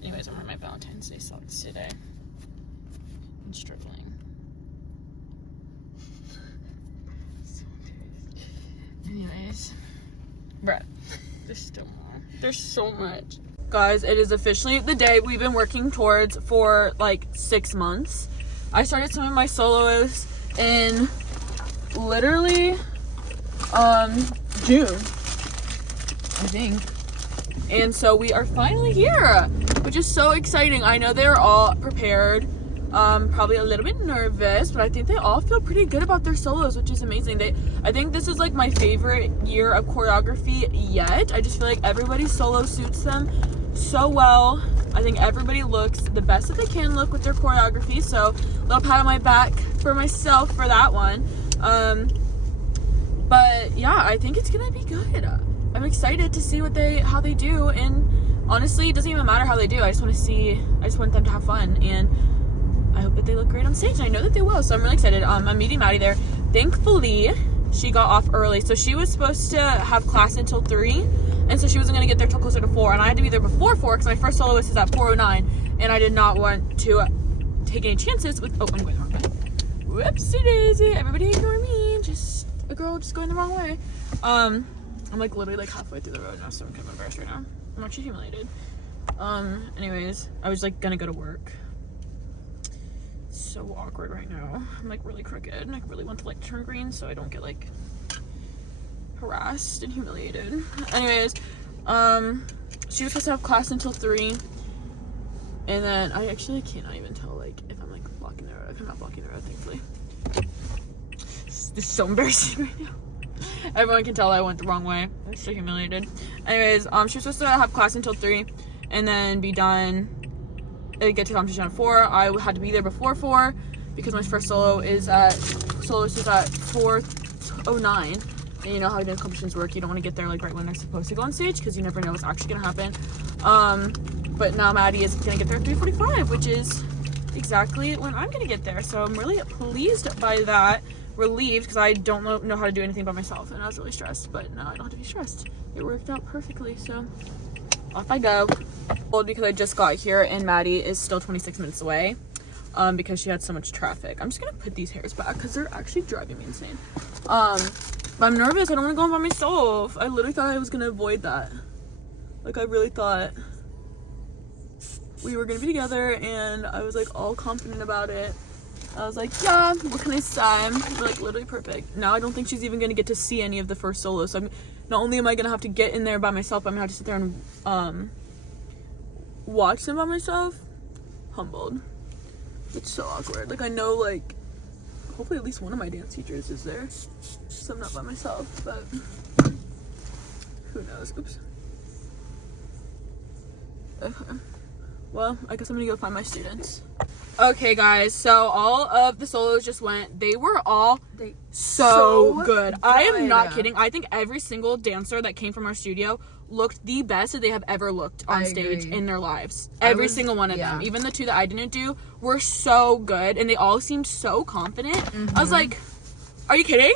Anyways, I'm wearing my Valentine's Day socks today. I'm struggling. Anyways, bruh, there's still more. There's so much. Guys, it is officially the day we've been working towards for like 6 months. I started some of my solos in literally June, I think. And so we are finally here, which is so exciting. I know they're all prepared. Probably a little bit nervous, but I think they all feel pretty good about their solos, which is amazing. I think this is like my favorite year of choreography yet. I just feel like everybody's solo suits them so well. I think everybody looks the best that they can look with their choreography, so a little pat on my back for myself for that one. But yeah, I think it's gonna be good. I'm excited to see how they do, and honestly, it doesn't even matter how they do. I just want them to have fun, and I hope that they look great on stage, and I know that they will, so I'm really excited. I'm meeting Maddie there. Thankfully, she got off early, so she was supposed to have class until 3, and so she wasn't going to get there till closer to 4, and I had to be there before 4, because my first soloist is at 4:09, and I did not want to take any chances with, oh, I'm going the wrong way. Whoopsie daisy, everybody ignore me, just a girl just going the wrong way. I'm like literally like halfway through the road now, so I'm kind of embarrassed right now. I'm actually humiliated. Anyways, I was like gonna go to work. So awkward right now. I'm like really crooked, and I really want to like turn green so I don't get like harassed and humiliated. Anyways, she was supposed to have class until 3, and then I actually cannot even tell like if I'm like blocking the road. I'm not blocking the road, thankfully. This is so embarrassing right now. Everyone can tell I went the wrong way. I'm so humiliated. Anyways, she was supposed to have class until 3, and then be done. Get to the competition at 4. I had to be there before 4 because my first solo is at 4:09. And you know how dance competitions work. You don't want to get there like right when they're supposed to go on stage because you never know what's actually gonna happen. But now Maddie is gonna get there at 3:45, which is exactly when I'm gonna get there. So I'm really pleased by that. Relieved because I don't know how to do anything by myself, and I was really stressed. But now I don't have to be stressed. It worked out perfectly. So off I go. Because I just got here and Maddie is still 26 minutes away because she had so much traffic. I'm just gonna put these hairs back because they're actually driving me insane. But I'm nervous. I don't want to go on by myself. I literally thought I was gonna avoid that. Like, I really thought we were gonna be together, and I was like all confident about it. I was like, yeah, what can I say? We're like literally perfect. Now I don't think she's even gonna get to see any of the first solos. So not only am I gonna have to get in there by myself, I'm gonna have to sit there and watch them by myself. Humbled. It's so awkward. Like, I know, like, hopefully at least one of my dance teachers is there, so I'm not by myself, but who knows. Oops. Okay. Well, I guess I'm gonna go find my students. Okay, guys, so all of the solos just went. They were all so good. I am not kidding. I think every single dancer that came from our studio looked the best that they have ever looked on stage in their lives. Every single one of them. Even the two that I didn't do were so good, and they all seemed so confident. I was like, are you kidding?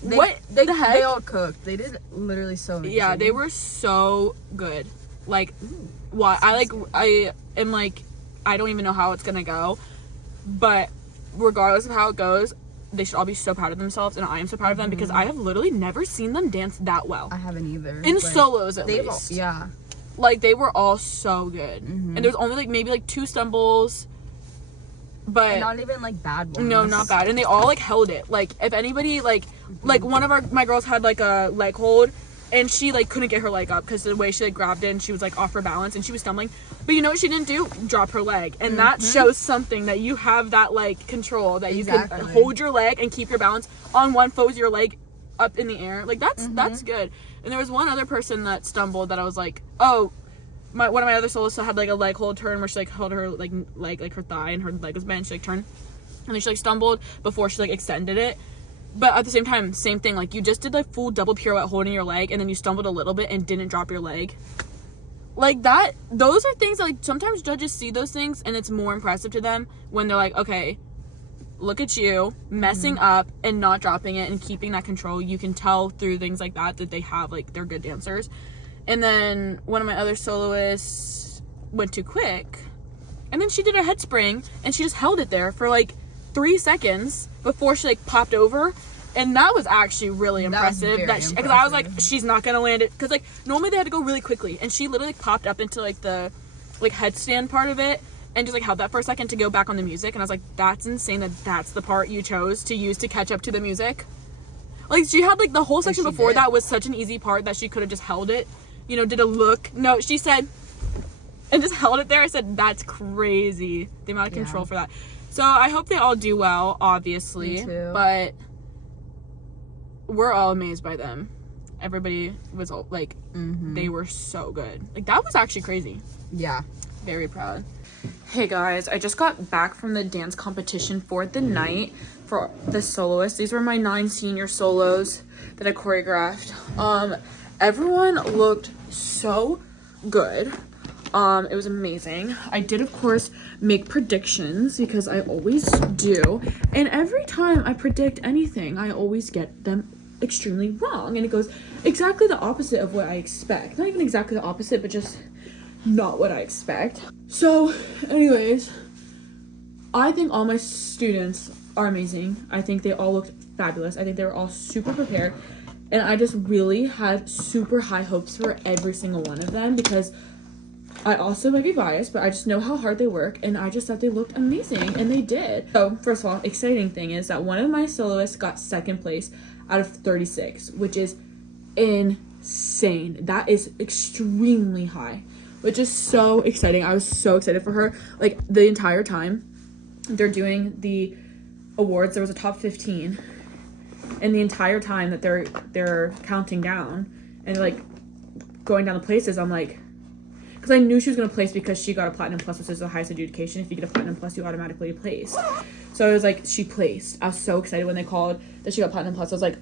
What the heck? They all cooked. They did literally so amazing. Yeah, they were so good. Like, what? I am like, I don't even know how it's gonna go, but regardless of how it goes, they should all be so proud of themselves, and I am so proud of them because I have literally never seen them dance that well. I haven't either. In solos, at least. Yeah. Like, they were all so good. And there was only, like, maybe, like, 2 stumbles, but... And not even, like, bad ones. No, not bad. And they all, like, held it. Like, if anybody, like, one of my girls had, like, a leg hold, and she, like, couldn't get her leg up because the way she, like, grabbed it and she was, like, off her balance and she was stumbling. But you know what she didn't do? Drop her leg. And that shows something that you have that, like, control, that you can hold your leg and keep your balance on one foot with your leg up in the air. Like, that's good. And there was one other person that stumbled that I was like, oh, one of my other soloists had, like, a leg hold turn where she, like, held her, like, leg, like, her thigh and her leg was bent. She, like, turned. And then she, like, stumbled before she, like, extended it. But at the same time, same thing. Like, you just did, like, full double pirouette holding your leg, and then you stumbled a little bit and didn't drop your leg. Like, that, those are things that, like, sometimes judges see those things, and it's more impressive to them when they're like, okay, look at you messing up and not dropping it and keeping that control. You can tell through things like that they have, like, they're good dancers. And then one of my other soloists went too quick, and then she did a head spring, and she just held it there for, like, 3 seconds before she, like, popped over. And that was actually really impressive. Because I was like, she's not gonna land it. Because, like, normally they had to go really quickly, and she literally, like, popped up into, like, the, like, headstand part of it and just, like, held that for a second to go back on the music. And I was like, that's insane that that's the part you chose to use to catch up to the music. Like, she had, like, the whole section before that was such an easy part that she could have just held it, you know, did a look. No, she said, and just held it there. I said, that's crazy, the amount of control for that. So I hope they all do well, obviously. Me too. But we're all amazed by them. Everybody was all, like, they were so good. Like, that was actually crazy. Yeah. Very proud. Hey guys, I just got back from the dance competition for the night for the soloists. These were my 9 senior solos that I choreographed. Everyone looked so good. It was amazing. I did, of course, make predictions because I always do. And every time I predict anything, I always get them extremely wrong. And it goes exactly the opposite of what I expect. Not even exactly the opposite, but just not what I expect. So, anyways, I think all my students are amazing. I think they all looked fabulous. I think they were all super prepared. And I just really had super high hopes for every single one of them because I also might be biased, but I just know how hard they work, and I just thought they looked amazing, and they did. So, first of all, exciting thing is that one of my soloists got 2nd place out of 36, which is insane. That is extremely high, which is so exciting. I was so excited for her. Like, the entire time they're doing the awards, there was a top 15, and the entire time that they're counting down and, like, going down the places, I'm like, because I knew she was going to place because she got a Platinum Plus, which is the highest adjudication. If you get a Platinum Plus, you automatically place. So I was like, she placed. I was so excited when they called that she got Platinum Plus. I was like,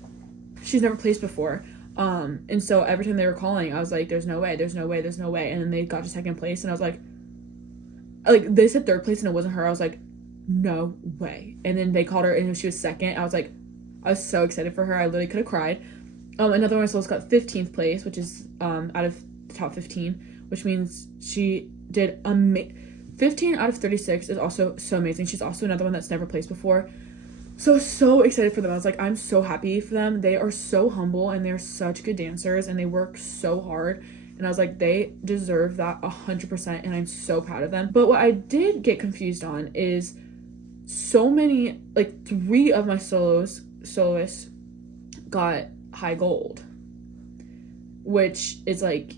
she's never placed before. And so every time they were calling, I was like, there's no way, there's no way, there's no way. And then they got to 2nd place, and I was like, they said 3rd place and it wasn't her. I was like, no way. And then they called her and she was 2nd. I was so excited for her. I literally could have cried. Another one of my solos got 15th place, which is out of the top 15. Which means she did 15 out of 36 is also so amazing. She's also another one that's never placed before. So excited for them. I was like, I'm so happy for them. They are so humble, and they're such good dancers, and they work so hard. And I was like, they deserve that 100%, and I'm so proud of them. But what I did get confused on is so many, like, 3 of my soloists got high gold, which is, like,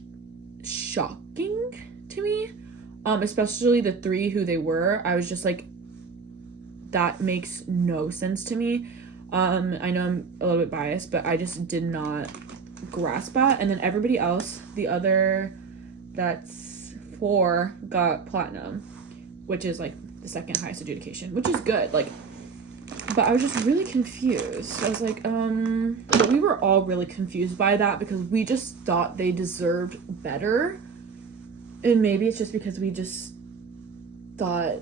shocking to me, especially the 3 who they were. I was just like, that makes no sense to me. I know I'm a little bit biased, but I just did not grasp that. And then everybody else, the other, that's 4 got platinum, which is like the second highest adjudication, which is good. Like, but I was just really confused. I was like, but we were all really confused by that because we just thought they deserved better. And maybe it's just because we just thought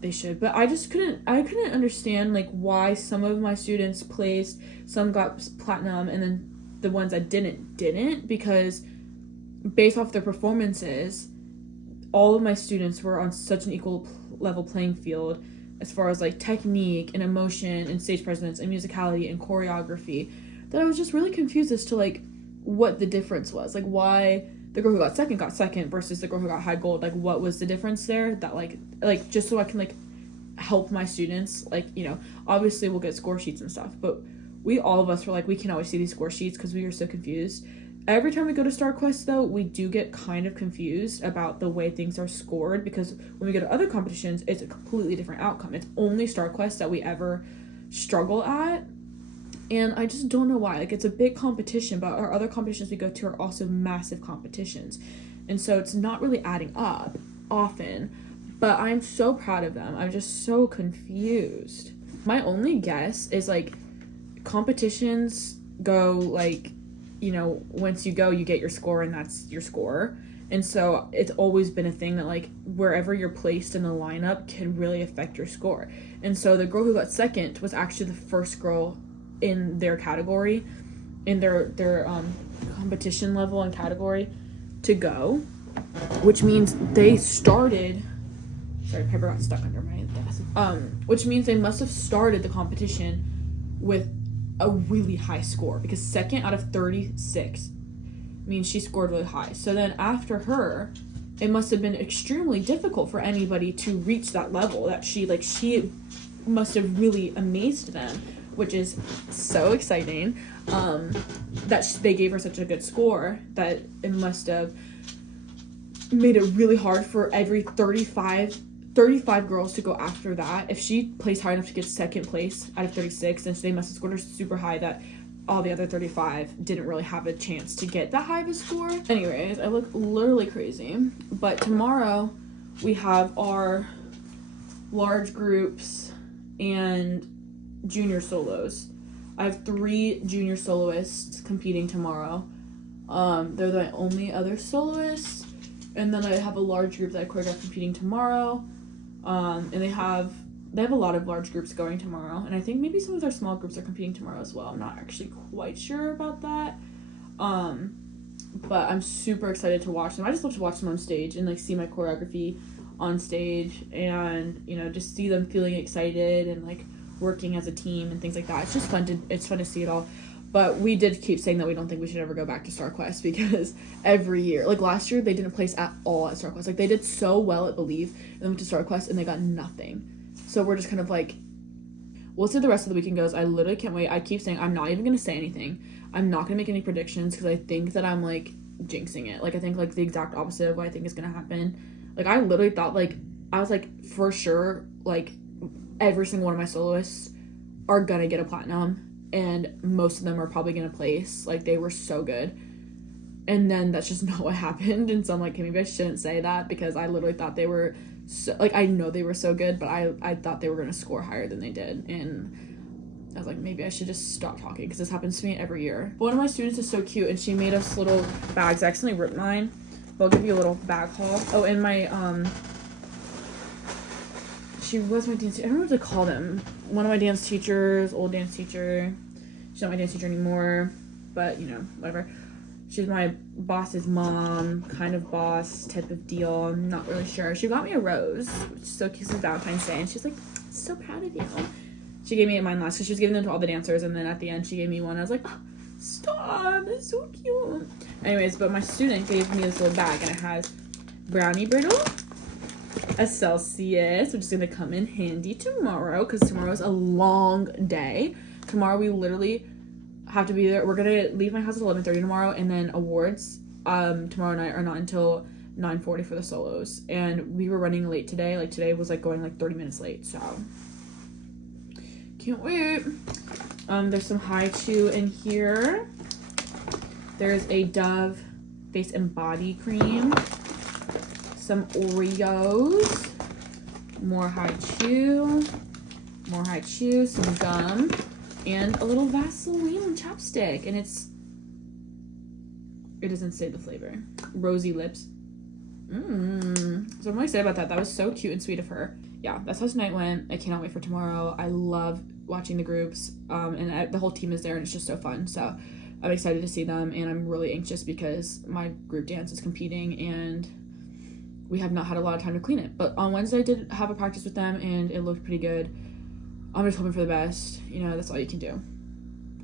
they should. But I couldn't understand like why some of my students placed, some got platinum, and then the ones that didn't, because based off their performances, all of my students were on such an equal level playing field as far as like technique and emotion and stage presence and musicality and choreography, that I was just really confused as to like what the difference was, like why the girl who got second versus the girl who got high gold. Like, what was the difference there? That like just so I can like help my students, like, you know, obviously we'll get score sheets and stuff, but all of us were like, we can always see these score sheets because we were so confused. Every time we go to Star Quest, though, we do get kind of confused about the way things are scored, because when we go to other competitions, it's a completely different outcome. It's only Star Quest that we ever struggle at, and I just don't know why. Like, it's a big competition, but our other competitions we go to are also massive competitions, and so it's not really adding up often, but I'm so proud of them. I'm just so confused. My only guess is, like, competitions go, like, you know, once you go, you get your score, and that's your score. And so it's always been a thing that, like, wherever you're placed in the lineup can really affect your score. And so the girl who got second was actually the first girl in their category, in their competition level and category to go, which means they started, sorry, paper got stuck under my desk, which means they must have started the competition with a really high score, because second out of 36 means she scored really high. So then after her, it must have been extremely difficult for anybody to reach that level that she must have really amazed them, which is so exciting, that they gave her such a good score that it must have made it really hard for every 35 girls to go after that. If she placed high enough to get second place out of 36, then they must have scored her super high that all the other 35 didn't really have a chance to get that high of a score. Anyways, I look literally crazy. But tomorrow we have our large groups and junior solos. I have 3 junior soloists competing tomorrow. They're the only other soloists. And then I have a large group that I choreograph competing tomorrow. And they have a lot of large groups going tomorrow, and I think maybe some of their small groups are competing tomorrow as well. I'm not actually quite sure about that, but I'm super excited to watch them. I just love to watch them on stage and like see my choreography on stage, and you know, just see them feeling excited and like working as a team and things like that. It's just fun to see it all. But we did keep saying that we don't think we should ever go back to Star Quest, because every year, like last year, they didn't place at all at Star Quest. Like, they did so well at Believe, and then went to Star Quest, and they got nothing. So we're just kind of like, we'll see the rest of the weekend goes. I literally can't wait. I keep saying I'm not even going to say anything. I'm not going to make any predictions, because I think that I'm, like, jinxing it. Like, I think, like, the exact opposite of what I think is going to happen. Like, I literally thought, like, I was, like, for sure, like, every single one of my soloists are going to get a platinum. And most of them are probably going to place. Like, they were so good. And then that's just not what happened. And so I'm like, okay, maybe I shouldn't say that, because I literally thought they were so, like, I know they were so good, but I thought they were going to score higher than they did. And I was like, maybe I should just stop talking, because this happens to me every year. One of my students is so cute, and she made us little bags. I accidentally ripped mine, but I'll give you a little bag haul. Oh, and my, she was my dance teacher. I don't know what to call them. One of my dance teachers, old dance teacher. She's not my dance teacher anymore, but, you know, whatever. She's my boss's mom, kind of boss type of deal. I'm not really sure. She got me a rose, which is so cute. It's Valentine's Day, and she's like, so proud of you. She gave me mine last, because she was giving them to all the dancers, and then at the end she gave me one. I was like, oh, stop, that's so cute. Anyways, but my student gave me this little bag, and it has brownie brittle, a Celsius, which is going to come in handy tomorrow, because tomorrow's a long day. Tomorrow we literally have to be there. We're going to leave my house at 11:30 tomorrow, and then awards tomorrow night are not until 9:40 for the solos. And we were running late today. Like, today was like going like 30 minutes late, so can't wait. There's some High Chew in here. There's a Dove face and body cream. some Oreos, more high chew, some gum, and a little Vaseline chapstick. And it doesn't say the flavor. Rosy lips. So I'm really excited about that. That was so cute and sweet of her. Yeah, that's how tonight went. I cannot wait for tomorrow. I love watching the groups, and the whole team is there, and it's just so fun. So I'm excited to see them, and I'm really anxious because my group dance is competing, and we have not had a lot of time to clean it. But on Wednesday, I did have a practice with them, and it looked pretty good. I'm just hoping for the best. You know, that's all you can do.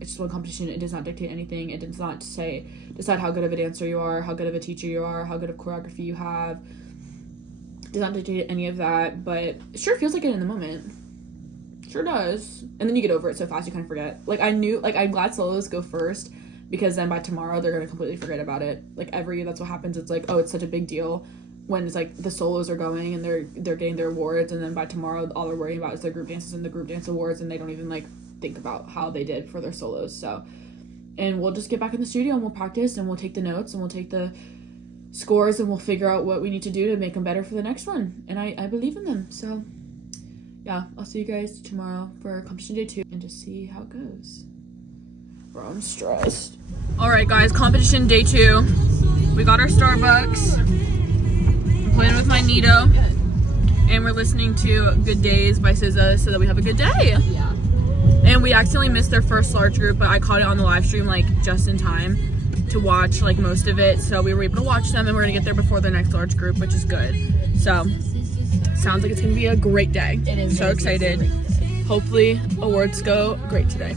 It's just one competition. It does not dictate anything. It does not decide how good of a dancer you are, how good of a teacher you are, how good of choreography you have. It does not dictate any of that, but it sure feels like it in the moment. Sure does. And then you get over it so fast you kind of forget. Like, I'm glad solos go first, because then by tomorrow they're going to completely forget about it. Like, every year that's what happens. It's like, oh, it's such a big deal when it's like the solos are going and they're getting their awards, and then by tomorrow all they're worrying about is their group dances and the group dance awards, and they don't even like think about how they did for their solos. So, and we'll just get back in the studio and we'll practice and we'll take the notes and we'll take the scores and we'll figure out what we need to do to make them better for the next one. And I believe in them. So yeah, I'll see you guys tomorrow for competition day 2 and just see how it goes. Bro, I'm stressed. All right, guys, competition day 2. We got our Starbucks. I'm playing with my Nito. And we're listening to Good Days by SZA so that we have a good day. Yeah. And we accidentally missed their first large group, but I caught it on the live stream like just in time to watch like most of it. So we were able to watch them, and we're gonna get there before their next large group, which is good. So sounds like it's gonna be a great day. It is. So excited. Hopefully awards go great today.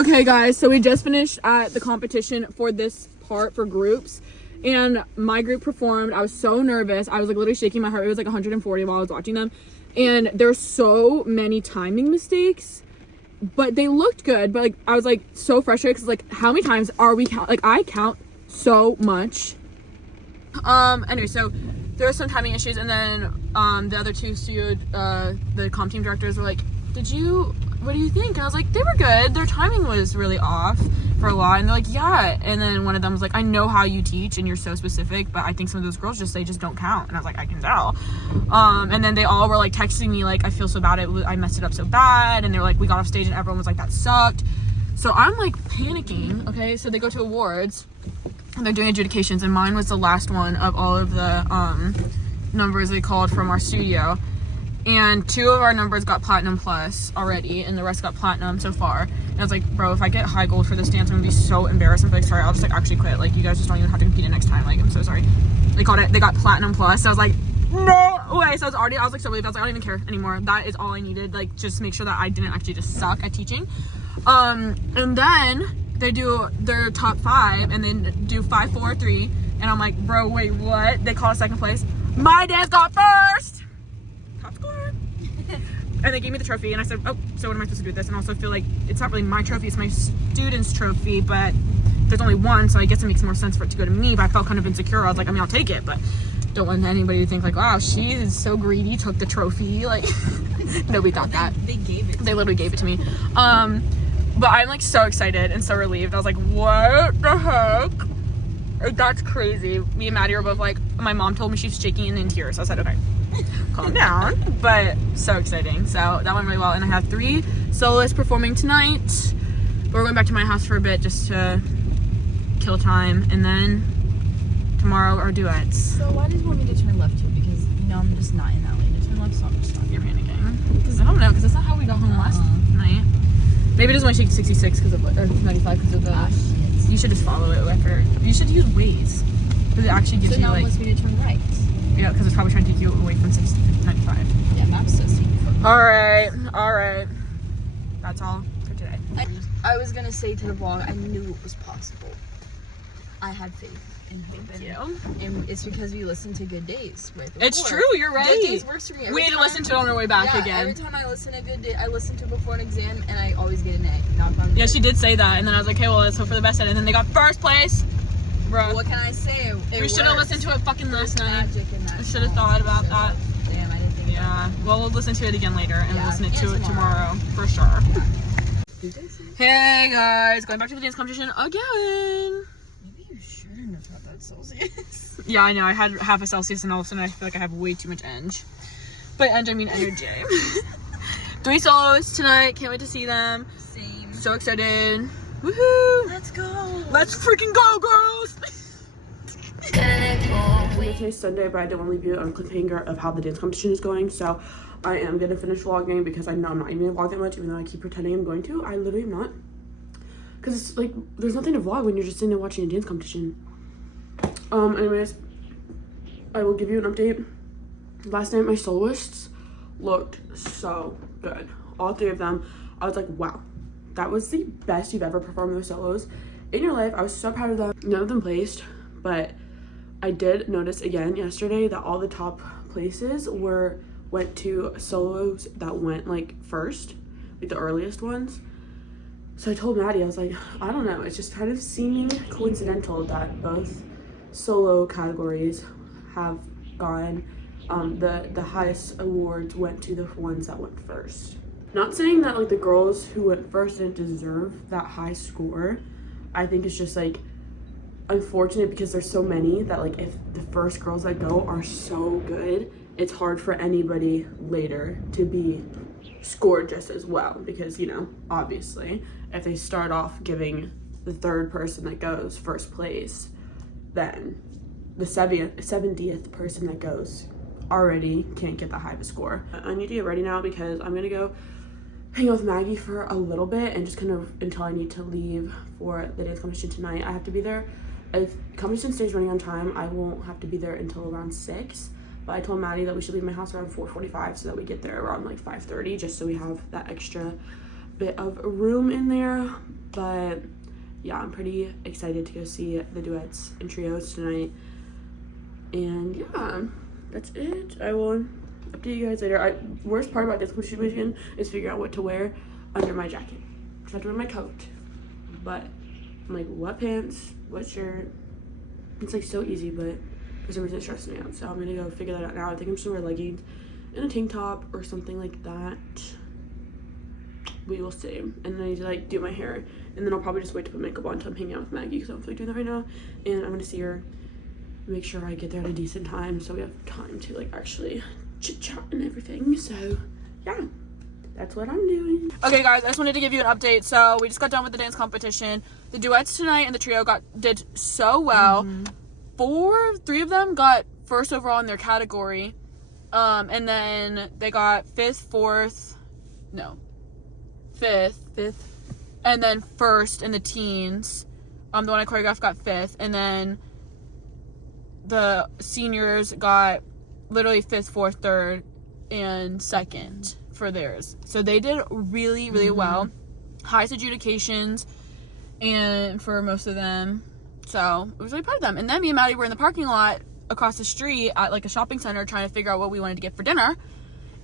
Okay guys, so we just finished at the competition for this part for groups, and my group performed. I was so nervous. I was like literally shaking my heart. It was like 140 while I was watching them, and there's so many timing mistakes, but they looked good. But like I was like so frustrated because like how many times are we count? Like I count so much. Anyway, so there were some timing issues, and then the other two studio the comp team directors were like, what do you think? And I was like, they were good. Their timing was really off for a lot. And they're like, yeah. And then one of them was like, I know how you teach and you're so specific, but I think some of those girls just don't count. And I was like, I can tell. And then they all were like texting me like, I feel so bad. I messed it up so bad. And they're like, we got off stage and everyone was like, that sucked. So I'm like panicking. Okay. So they go to awards and they're doing adjudications, and mine was the last one of all of the numbers they called from our studio. And 2 of our numbers got platinum plus already, and the rest got platinum so far. And I was like, bro, if I get high gold for this dance, I'm gonna be so embarrassed. I'm like, sorry, I'll just like actually quit. Like, you guys just don't even have to compete it next time. Like, I'm so sorry. They got platinum plus. So I was like, no way. So I was like so relieved. I was like, I don't even care anymore. That is all I needed. Like, just make sure that I didn't actually just suck at teaching. And then they do their top 5 and then do 5, 4, 3. And I'm like, bro, wait, what? They call it second place. My dance got first. Top score. And they gave me the trophy, and I said, oh, so what am I supposed to do with this? And I also feel like it's not really my trophy, it's my student's trophy, but there's only one, so I guess it makes more sense for it to go to me. But I felt kind of insecure. I was like, I mean, I'll take it, but don't want anybody to think like, wow, she is so greedy, took the trophy. Like, nobody thought that. They gave it. They literally gave it to me. But I'm like so excited and so relieved. I was like, what the heck? Like, that's crazy. Me and Maddie were both like, my mom told me she's shaking and in tears. So I said, okay, calm down. But so exciting. So that went really well. And I have 3 soloists performing tonight. But we're going back to my house for a bit just to kill time. And then tomorrow are duets. So why did you want me to turn left here? Because, you know, I'm just not in that lane to turn left, so I'm just not. You're panicking. Because I don't know, because that's not how we got home last night. Maybe it doesn't want to shake 66 because of, or 95 because of the... You should just follow it after. You should use Waze. Because it actually gives so you now like... it wants me to turn right. Yeah, because it's probably trying to take you away from 95. Yeah, maps says Alright. That's all for today. I was gonna say to the vlog, I knew it was possible. I had faith in hope. Thank you. And it's because we listened to Good Days right before. It's true, you're right. Good Days works for me. We need to listen to it on our way back again. Every time I listen to Good Day, I listen to it before an exam, and I always get an A. Yeah, she did say that, and then I was like, hey, well, let's hope for the best. And then they got first place. Bro. What can I say? We should have listened to it fucking last night. I should have thought about that. Damn, I didn't think about that. Well, we'll listen to it again later, and we'll listen to and it tomorrow for sure. Hey guys, going back to the dance competition again. Maybe you shouldn't have thought that Celsius. Yeah, I know. I had half a Celsius and all of a sudden I feel like I have way too much energy. By energy, I mean energy. 3 solos tonight. Can't wait to see them. Same. So excited. Woohoo! Let's go. Let's freaking go, girls! Today's Sunday, but I didn't want to leave you on a cliffhanger of how the dance competition is going, so I am going to finish vlogging because I know I'm not even going to vlog that much, even though I keep pretending I'm going to. I literally am not. Because it's like, there's nothing to vlog when you're just sitting there watching a dance competition. Anyways, I will give you an update. Last night, my soloists looked so good. All 3 of them. I was like, wow, that was the best you've ever performed with solos in your life. I was so proud of them. None of them placed, but I did notice again yesterday that all the top places went to solos that went like first, like the earliest ones. So I told Maddie, I was like, I don't know, it's just kind of seeming coincidental that both solo categories have gone, the highest awards went to the ones that went first. Not saying that like the girls who went first didn't deserve that high score. I think it's just like unfortunate because there's so many that like if the first girls that go are so good, it's hard for anybody later to be scored just as well, because you know, obviously if they start off giving the 3rd person that goes first place, then the 70th person that goes already can't get the highest score. I need to get ready now because I'm gonna go hang out with Maggie for a little bit and just kind of until I need to leave for the dance competition tonight. I have to be there. If competition stays running on time, I won't have to be there until around 6. But I told Maddie that we should leave my house around 4:45 so that we get there around like 5:30, just so we have that extra bit of room in there. But yeah, I'm pretty excited to go see the duets and trios tonight. And yeah, that's it. I will update you guys later. Worst part about this competition is figuring out what to wear under my jacket. I have to wear my coat, but I'm like, what pants, what shirt? It's like so easy, but for some reason it stresses me out. So I'm gonna go figure that out now. I think I'm just gonna wear leggings and a tank top or something like that. We will see. And then I need to like do my hair, and then I'll probably just wait to put makeup on until I'm hanging out with Maggie because I'm really doing that right now. And I'm gonna see her, make sure I get there at a decent time so we have time to like actually chit chat and everything. So yeah, that's what I'm doing. Okay guys, I just wanted to give you an update. So we just got done with the dance competition. The duets tonight and the trio did so well. 3 of them got first overall in their category, and then they got 5th, and then first in the teens. The one I choreographed got 5th, and then the seniors got literally 5th, 4th, 3rd, and 2nd for theirs. So they did really, really well. Highest adjudications, and for most of them. So I was really proud of them. And then me and Maddie were in the parking lot across the street at like a shopping center trying to figure out what we wanted to get for dinner.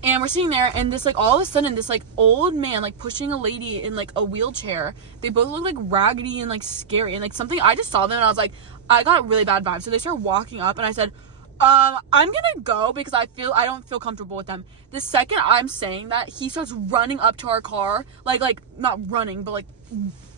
And we're sitting there, and this like all of a sudden this like old man like pushing a lady in like a wheelchair. They both look like raggedy and like scary, and like something, I just saw them and I was like, I got really bad vibes. So they started walking up and I said, I'm gonna go because I don't feel comfortable with them. The second I'm saying that, he starts running up to our car, like not running, but like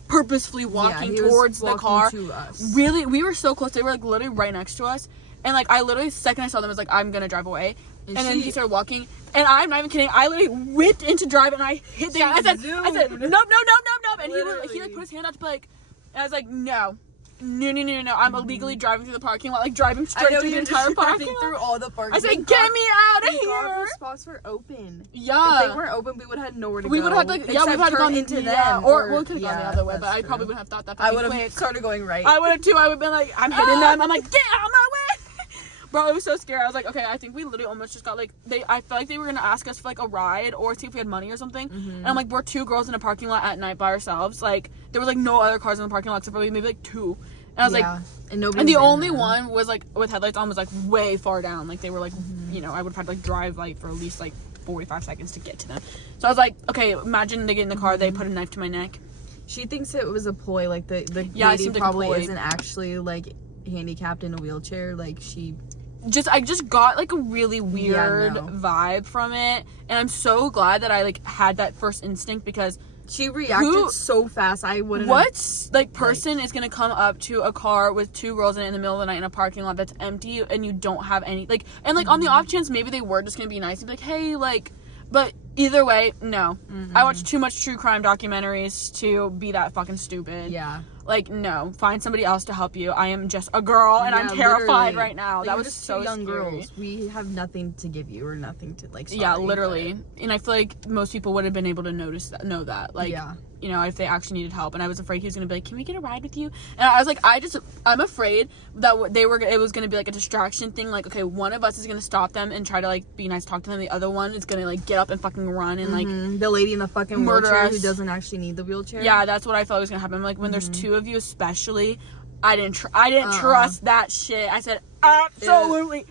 purposefully walking towards the car. To us. Really, we were so close. They were like literally right next to us, and like I literally, the second I saw them, I was like, I'm gonna drive away. And then he started walking, and I'm not even kidding, I literally whipped into drive and I hit them. I said nope, and he like put his hand out to be like, and I was like, no, I'm illegally driving through the parking lot, like driving straight through the entire parking lot. Through all the parking. I said, get me out of here. Our spots were open. Yeah. If they weren't open, we would have had nowhere to go. We would have like, yeah, we would have gone into them, or we could have gone the other way, but I probably would have thought that. I would have started going right. I would have too. I would have been like, I'm hitting them. I'm like, get out of my way. Bro, it was so scary. I was like, okay, I think we literally almost just got like, I felt like they were gonna ask us for like a ride or see if we had money or something. And I'm like, we're 2 girls in a parking lot at night by ourselves. Like, there was like no other cars in the parking lot except for maybe like 2. And I was like, and the only one was like with headlights on was like way far down. Like they were like, you know, I would have had to like drive like for at least like 45 seconds to get to them. So I was like, okay, imagine they get in the car, they put a knife to my neck. She thinks it was a ploy. Like the lady probably isn't actually like handicapped in a wheelchair. Like I just got like a really weird vibe from it, and I'm so glad that I like had that first instinct, because She reacted so fast. I wouldn't. What like person is gonna come up to a car with 2 girls in it in the middle of the night in a parking lot that's empty and you don't have any like and like on the off chance maybe they were just gonna be nice and be like, hey, like, but either way, no. I watch too much true crime documentaries to be that fucking stupid. Yeah. Like, no, find somebody else to help you. I am just a girl and I'm terrified right now. Like, that was just so two young scary. girls. We have nothing to give you or nothing to like. Yeah, sorry, literally. but- And I feel like most people would have been able to know that. Like, Yeah. you know, if they actually needed help. And I was afraid he was going to be like, can we get a ride with you? And I was like, I'm afraid that it was going to be like a distraction thing. Like, okay, one of us is going to stop them and try to like be nice, talk to them. The other one is going to like get up and fucking run and like the lady in the fucking murder wheelchair us. who doesn't actually need the wheelchair. Yeah, that's what I felt was going to happen. Like, when there's 2 of you especially, I didn't trust that shit. I said, absolutely.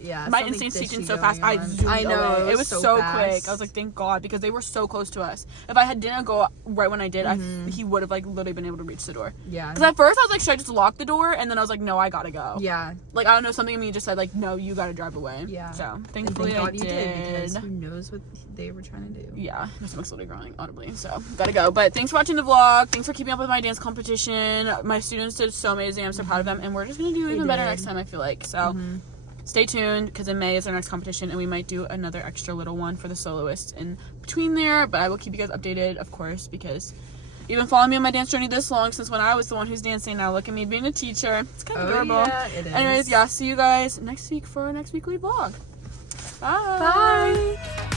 Yeah. My something instincts fishy teaching so going fast. I on. zoomed I know. away. It was so fast. quick. I was like, thank God, because they were so close to us. If I didn't go right when I did, he would have like literally been able to reach the door. Yeah. Because at first I was like, should I just lock the door? And then I was like, no, I gotta go. Yeah. Like, I don't know, something in me just said like, no, you gotta drive away. Yeah. So And thankfully thank God I you did because who knows what they were trying to do. Yeah, my stomach's literally growling audibly, so gotta go. But thanks for watching the vlog. Thanks for keeping up with my dance competition. My students did so amazing. I'm so proud of them, and we're just gonna do even better next time, I feel like. So stay tuned, because in May is our next competition, and we might do another extra little one for the soloists in between there. But I will keep you guys updated, of course, because you've been following me on my dance journey this long, since when I was the one who's dancing. Now look at me being a teacher. It's kind of adorable. Yeah, it is. Anyways, yeah, see you guys next week for our next weekly vlog. Bye. Bye.